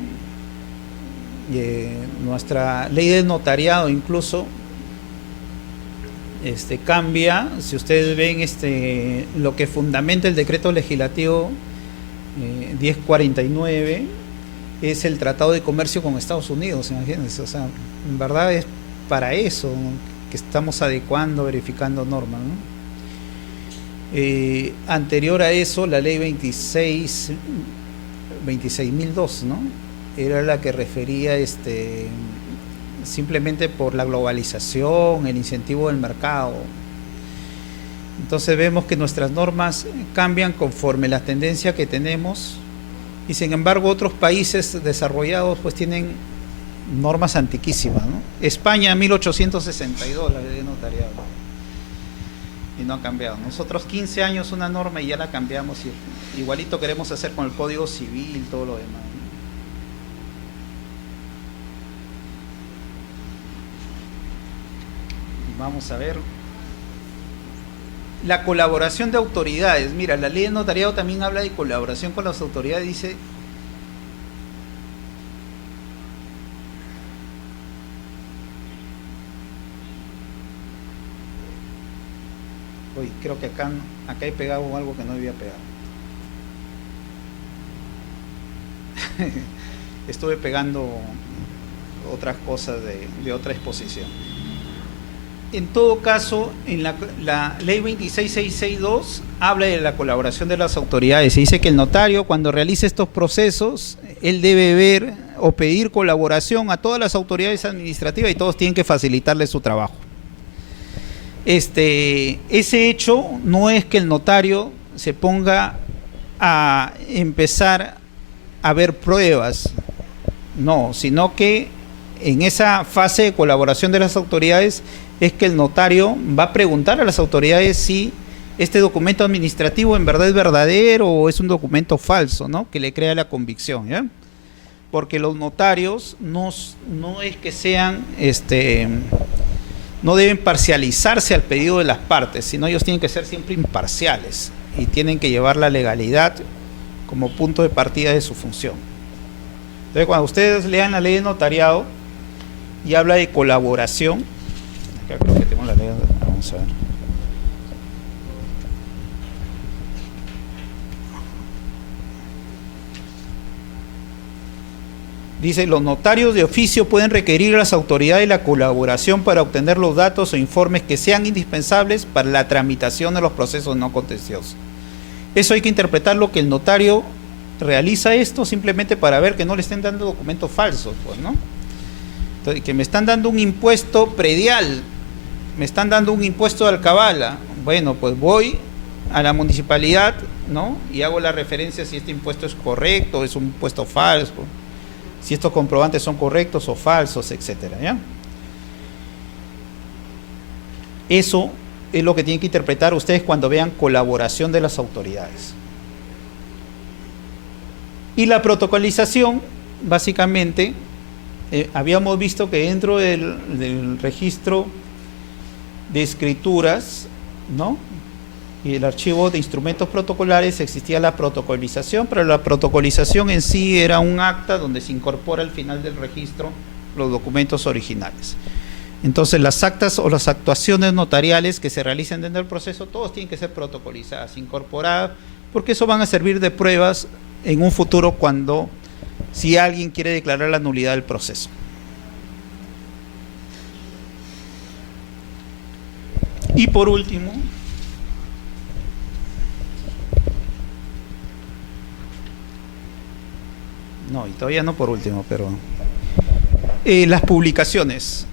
Nuestra ley de notariado incluso cambia. Si ustedes ven lo que fundamenta el decreto legislativo 1049 es el Tratado de Comercio con Estados Unidos, imagínense, o sea, en verdad es para eso, ¿no?, que estamos adecuando, verificando normas, ¿no? Anterior a eso, la ley 26.002, ¿no?, era la que refería simplemente por la globalización, el incentivo del mercado. Entonces vemos que nuestras normas cambian conforme la tendencia que tenemos, y sin embargo otros países desarrollados pues tienen normas antiquísimas, ¿no? España 1862, la ley de notariado, y no ha cambiado. Nosotros 15 años una norma y ya la cambiamos, y igualito queremos hacer con el Código Civil, todo lo demás, ¿no? Vamos a ver. La colaboración de autoridades. Mira, la ley de notariado también habla de colaboración con las autoridades. Dice: uy, creo que acá he pegado algo que no debía pegar. Estuve pegando otras cosas de otra exposición. En todo caso, en la ley 26662 habla de la colaboración de las autoridades. Se dice que el notario, cuando realice estos procesos, él debe ver o pedir colaboración a todas las autoridades administrativas, y todos tienen que facilitarle su trabajo. Ese hecho no es que el notario se ponga a empezar a ver pruebas, no, sino que en esa fase de colaboración de las autoridades es que el notario va a preguntar a las autoridades si este documento administrativo en verdad es verdadero o es un documento falso, ¿no?, que le crea la convicción, ¿ya? Porque los notarios no es que sean, no deben parcializarse al pedido de las partes, sino ellos tienen que ser siempre imparciales y tienen que llevar la legalidad como punto de partida de su función. Entonces, cuando ustedes lean la ley de notariado y habla de colaboración, acá creo que tengo la ley, vamos a ver. Dice: los notarios de oficio pueden requerir a las autoridades la colaboración para obtener los datos o informes que sean indispensables para la tramitación de los procesos no contenciosos. Eso hay que interpretarlo que el notario realiza esto simplemente para ver que no le estén dando documentos falsos, pues, ¿no? Entonces, que me están dando un impuesto predial, me están dando un impuesto de alcabala, bueno, pues voy a la municipalidad, ¿no?, y hago la referencia si este impuesto es correcto, es un impuesto falso, si estos comprobantes son correctos o falsos, etcétera, ¿ya? Eso es lo que tienen que interpretar ustedes cuando vean colaboración de las autoridades. Y la protocolización, básicamente, habíamos visto que dentro del registro de escrituras, ¿no?, y el archivo de instrumentos protocolares existía la protocolización, pero la protocolización en sí era un acta donde se incorpora al final del registro los documentos originales. Entonces las actas o las actuaciones notariales que se realicen dentro del proceso, todos tienen que ser protocolizadas, incorporadas, porque eso van a servir de pruebas en un futuro si alguien quiere declarar la nulidad del proceso. Y por último, y todavía no por último, pero las publicaciones.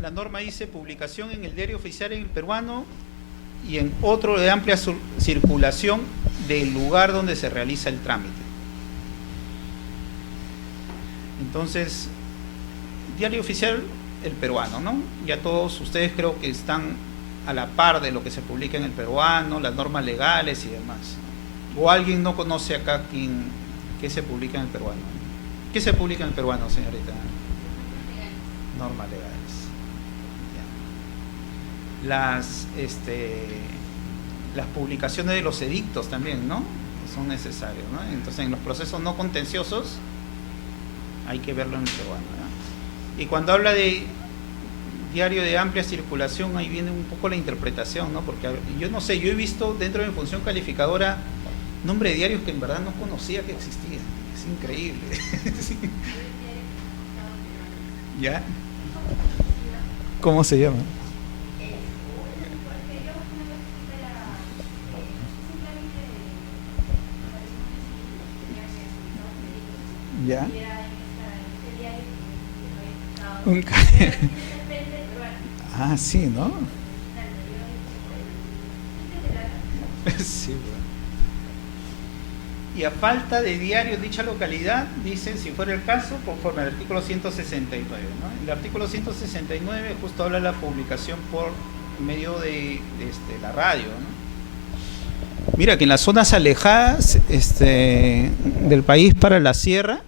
La norma dice publicación en el diario oficial en el peruano y en otro de amplia circulación del lugar donde se realiza el trámite. Entonces, diario oficial el peruano, ¿no? Ya todos ustedes creo que están a la par de lo que se publica en el peruano, las normas legales y demás. ¿O alguien no conoce acá qué se publica en el peruano? ¿Qué se publica en el peruano, señorita? Normas legales. Las publicaciones de los edictos también, ¿no? Son necesarios, ¿no? Entonces, en los procesos no contenciosos hay que verlo en el peruano, ¿no? Y cuando habla de diario de amplia circulación, ahí viene un poco la interpretación, ¿no? Porque yo no sé, yo he visto dentro de mi función calificadora nombre de diarios que en verdad no conocía que existían. Es increíble. Sí. ¿Ya? ¿Cómo se llama? ¿Ya? Ah, sí, ¿no? Sí, bueno. Y a falta de diario en dicha localidad, dicen, si fuera el caso, conforme al artículo 169, ¿no? El artículo 169 justo habla de la publicación por medio de la radio, ¿no? Mira que en las zonas alejadas del país para la sierra,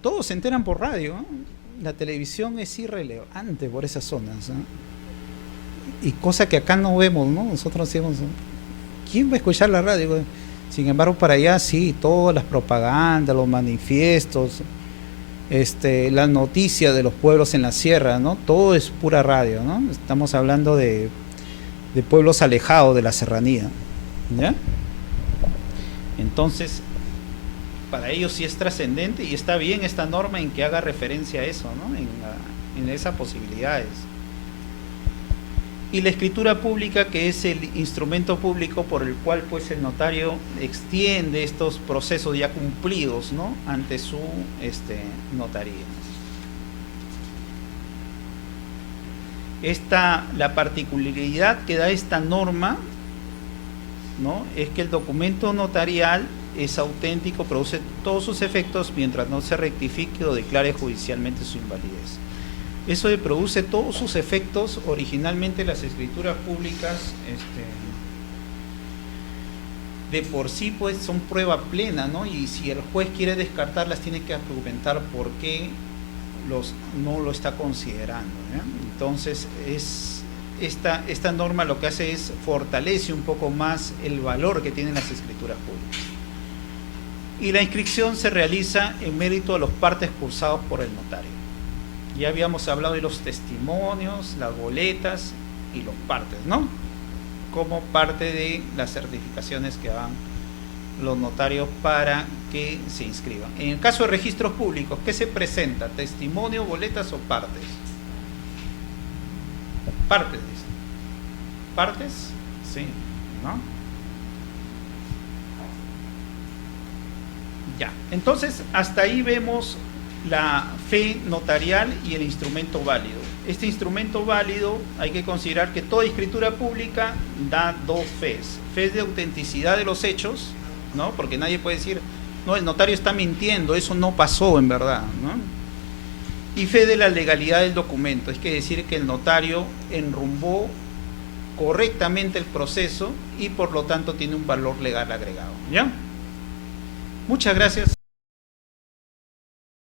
todos se enteran por radio, ¿no? La televisión es irrelevante por esas zonas, ¿no? Y cosa que acá no vemos, ¿no? Nosotros decimos, ¿quién va a escuchar la radio? Sin embargo, para allá sí, todas las propagandas, los manifiestos, las noticias de los pueblos en la sierra, ¿no? Todo es pura radio, ¿no? Estamos hablando de pueblos alejados de la serranía, ¿ya? Entonces, para ellos sí es trascendente y está bien esta norma en que haga referencia a eso, ¿no? En esas posibilidades. Y la escritura pública, que es el instrumento público por el cual pues el notario extiende estos procesos ya cumplidos, ¿no? Ante su notaría. La particularidad que da esta norma, ¿no? Es que el documento notarial es auténtico, produce todos sus efectos mientras no se rectifique o declare judicialmente su invalidez. Eso de produce todos sus efectos, originalmente las escrituras públicas de por sí pues son prueba plena, ¿no? Y si el juez quiere descartarlas tiene que argumentar por qué no lo está considerando, ¿eh? Entonces esta norma lo que hace es fortalece un poco más el valor que tienen las escrituras públicas. Y la inscripción se realiza en mérito a los partes cursados por el notario. Ya habíamos hablado de los testimonios, las boletas y los partes, ¿no? Como parte de las certificaciones que dan los notarios para que se inscriban. En el caso de registros públicos, ¿qué se presenta? ¿Testimonio, boletas o partes? Partes, dicen. ¿Partes? Sí, ¿no? Ya, entonces hasta ahí vemos la fe notarial y el instrumento válido. Este instrumento válido hay que considerar que toda escritura pública da dos fes. Fe de autenticidad de los hechos, ¿no? Porque nadie puede decir, no, el notario está mintiendo, eso no pasó en verdad, ¿no? Y fe de la legalidad del documento, es que decir que el notario enrumbó correctamente el proceso y por lo tanto tiene un valor legal agregado, ¿ya? Muchas gracias.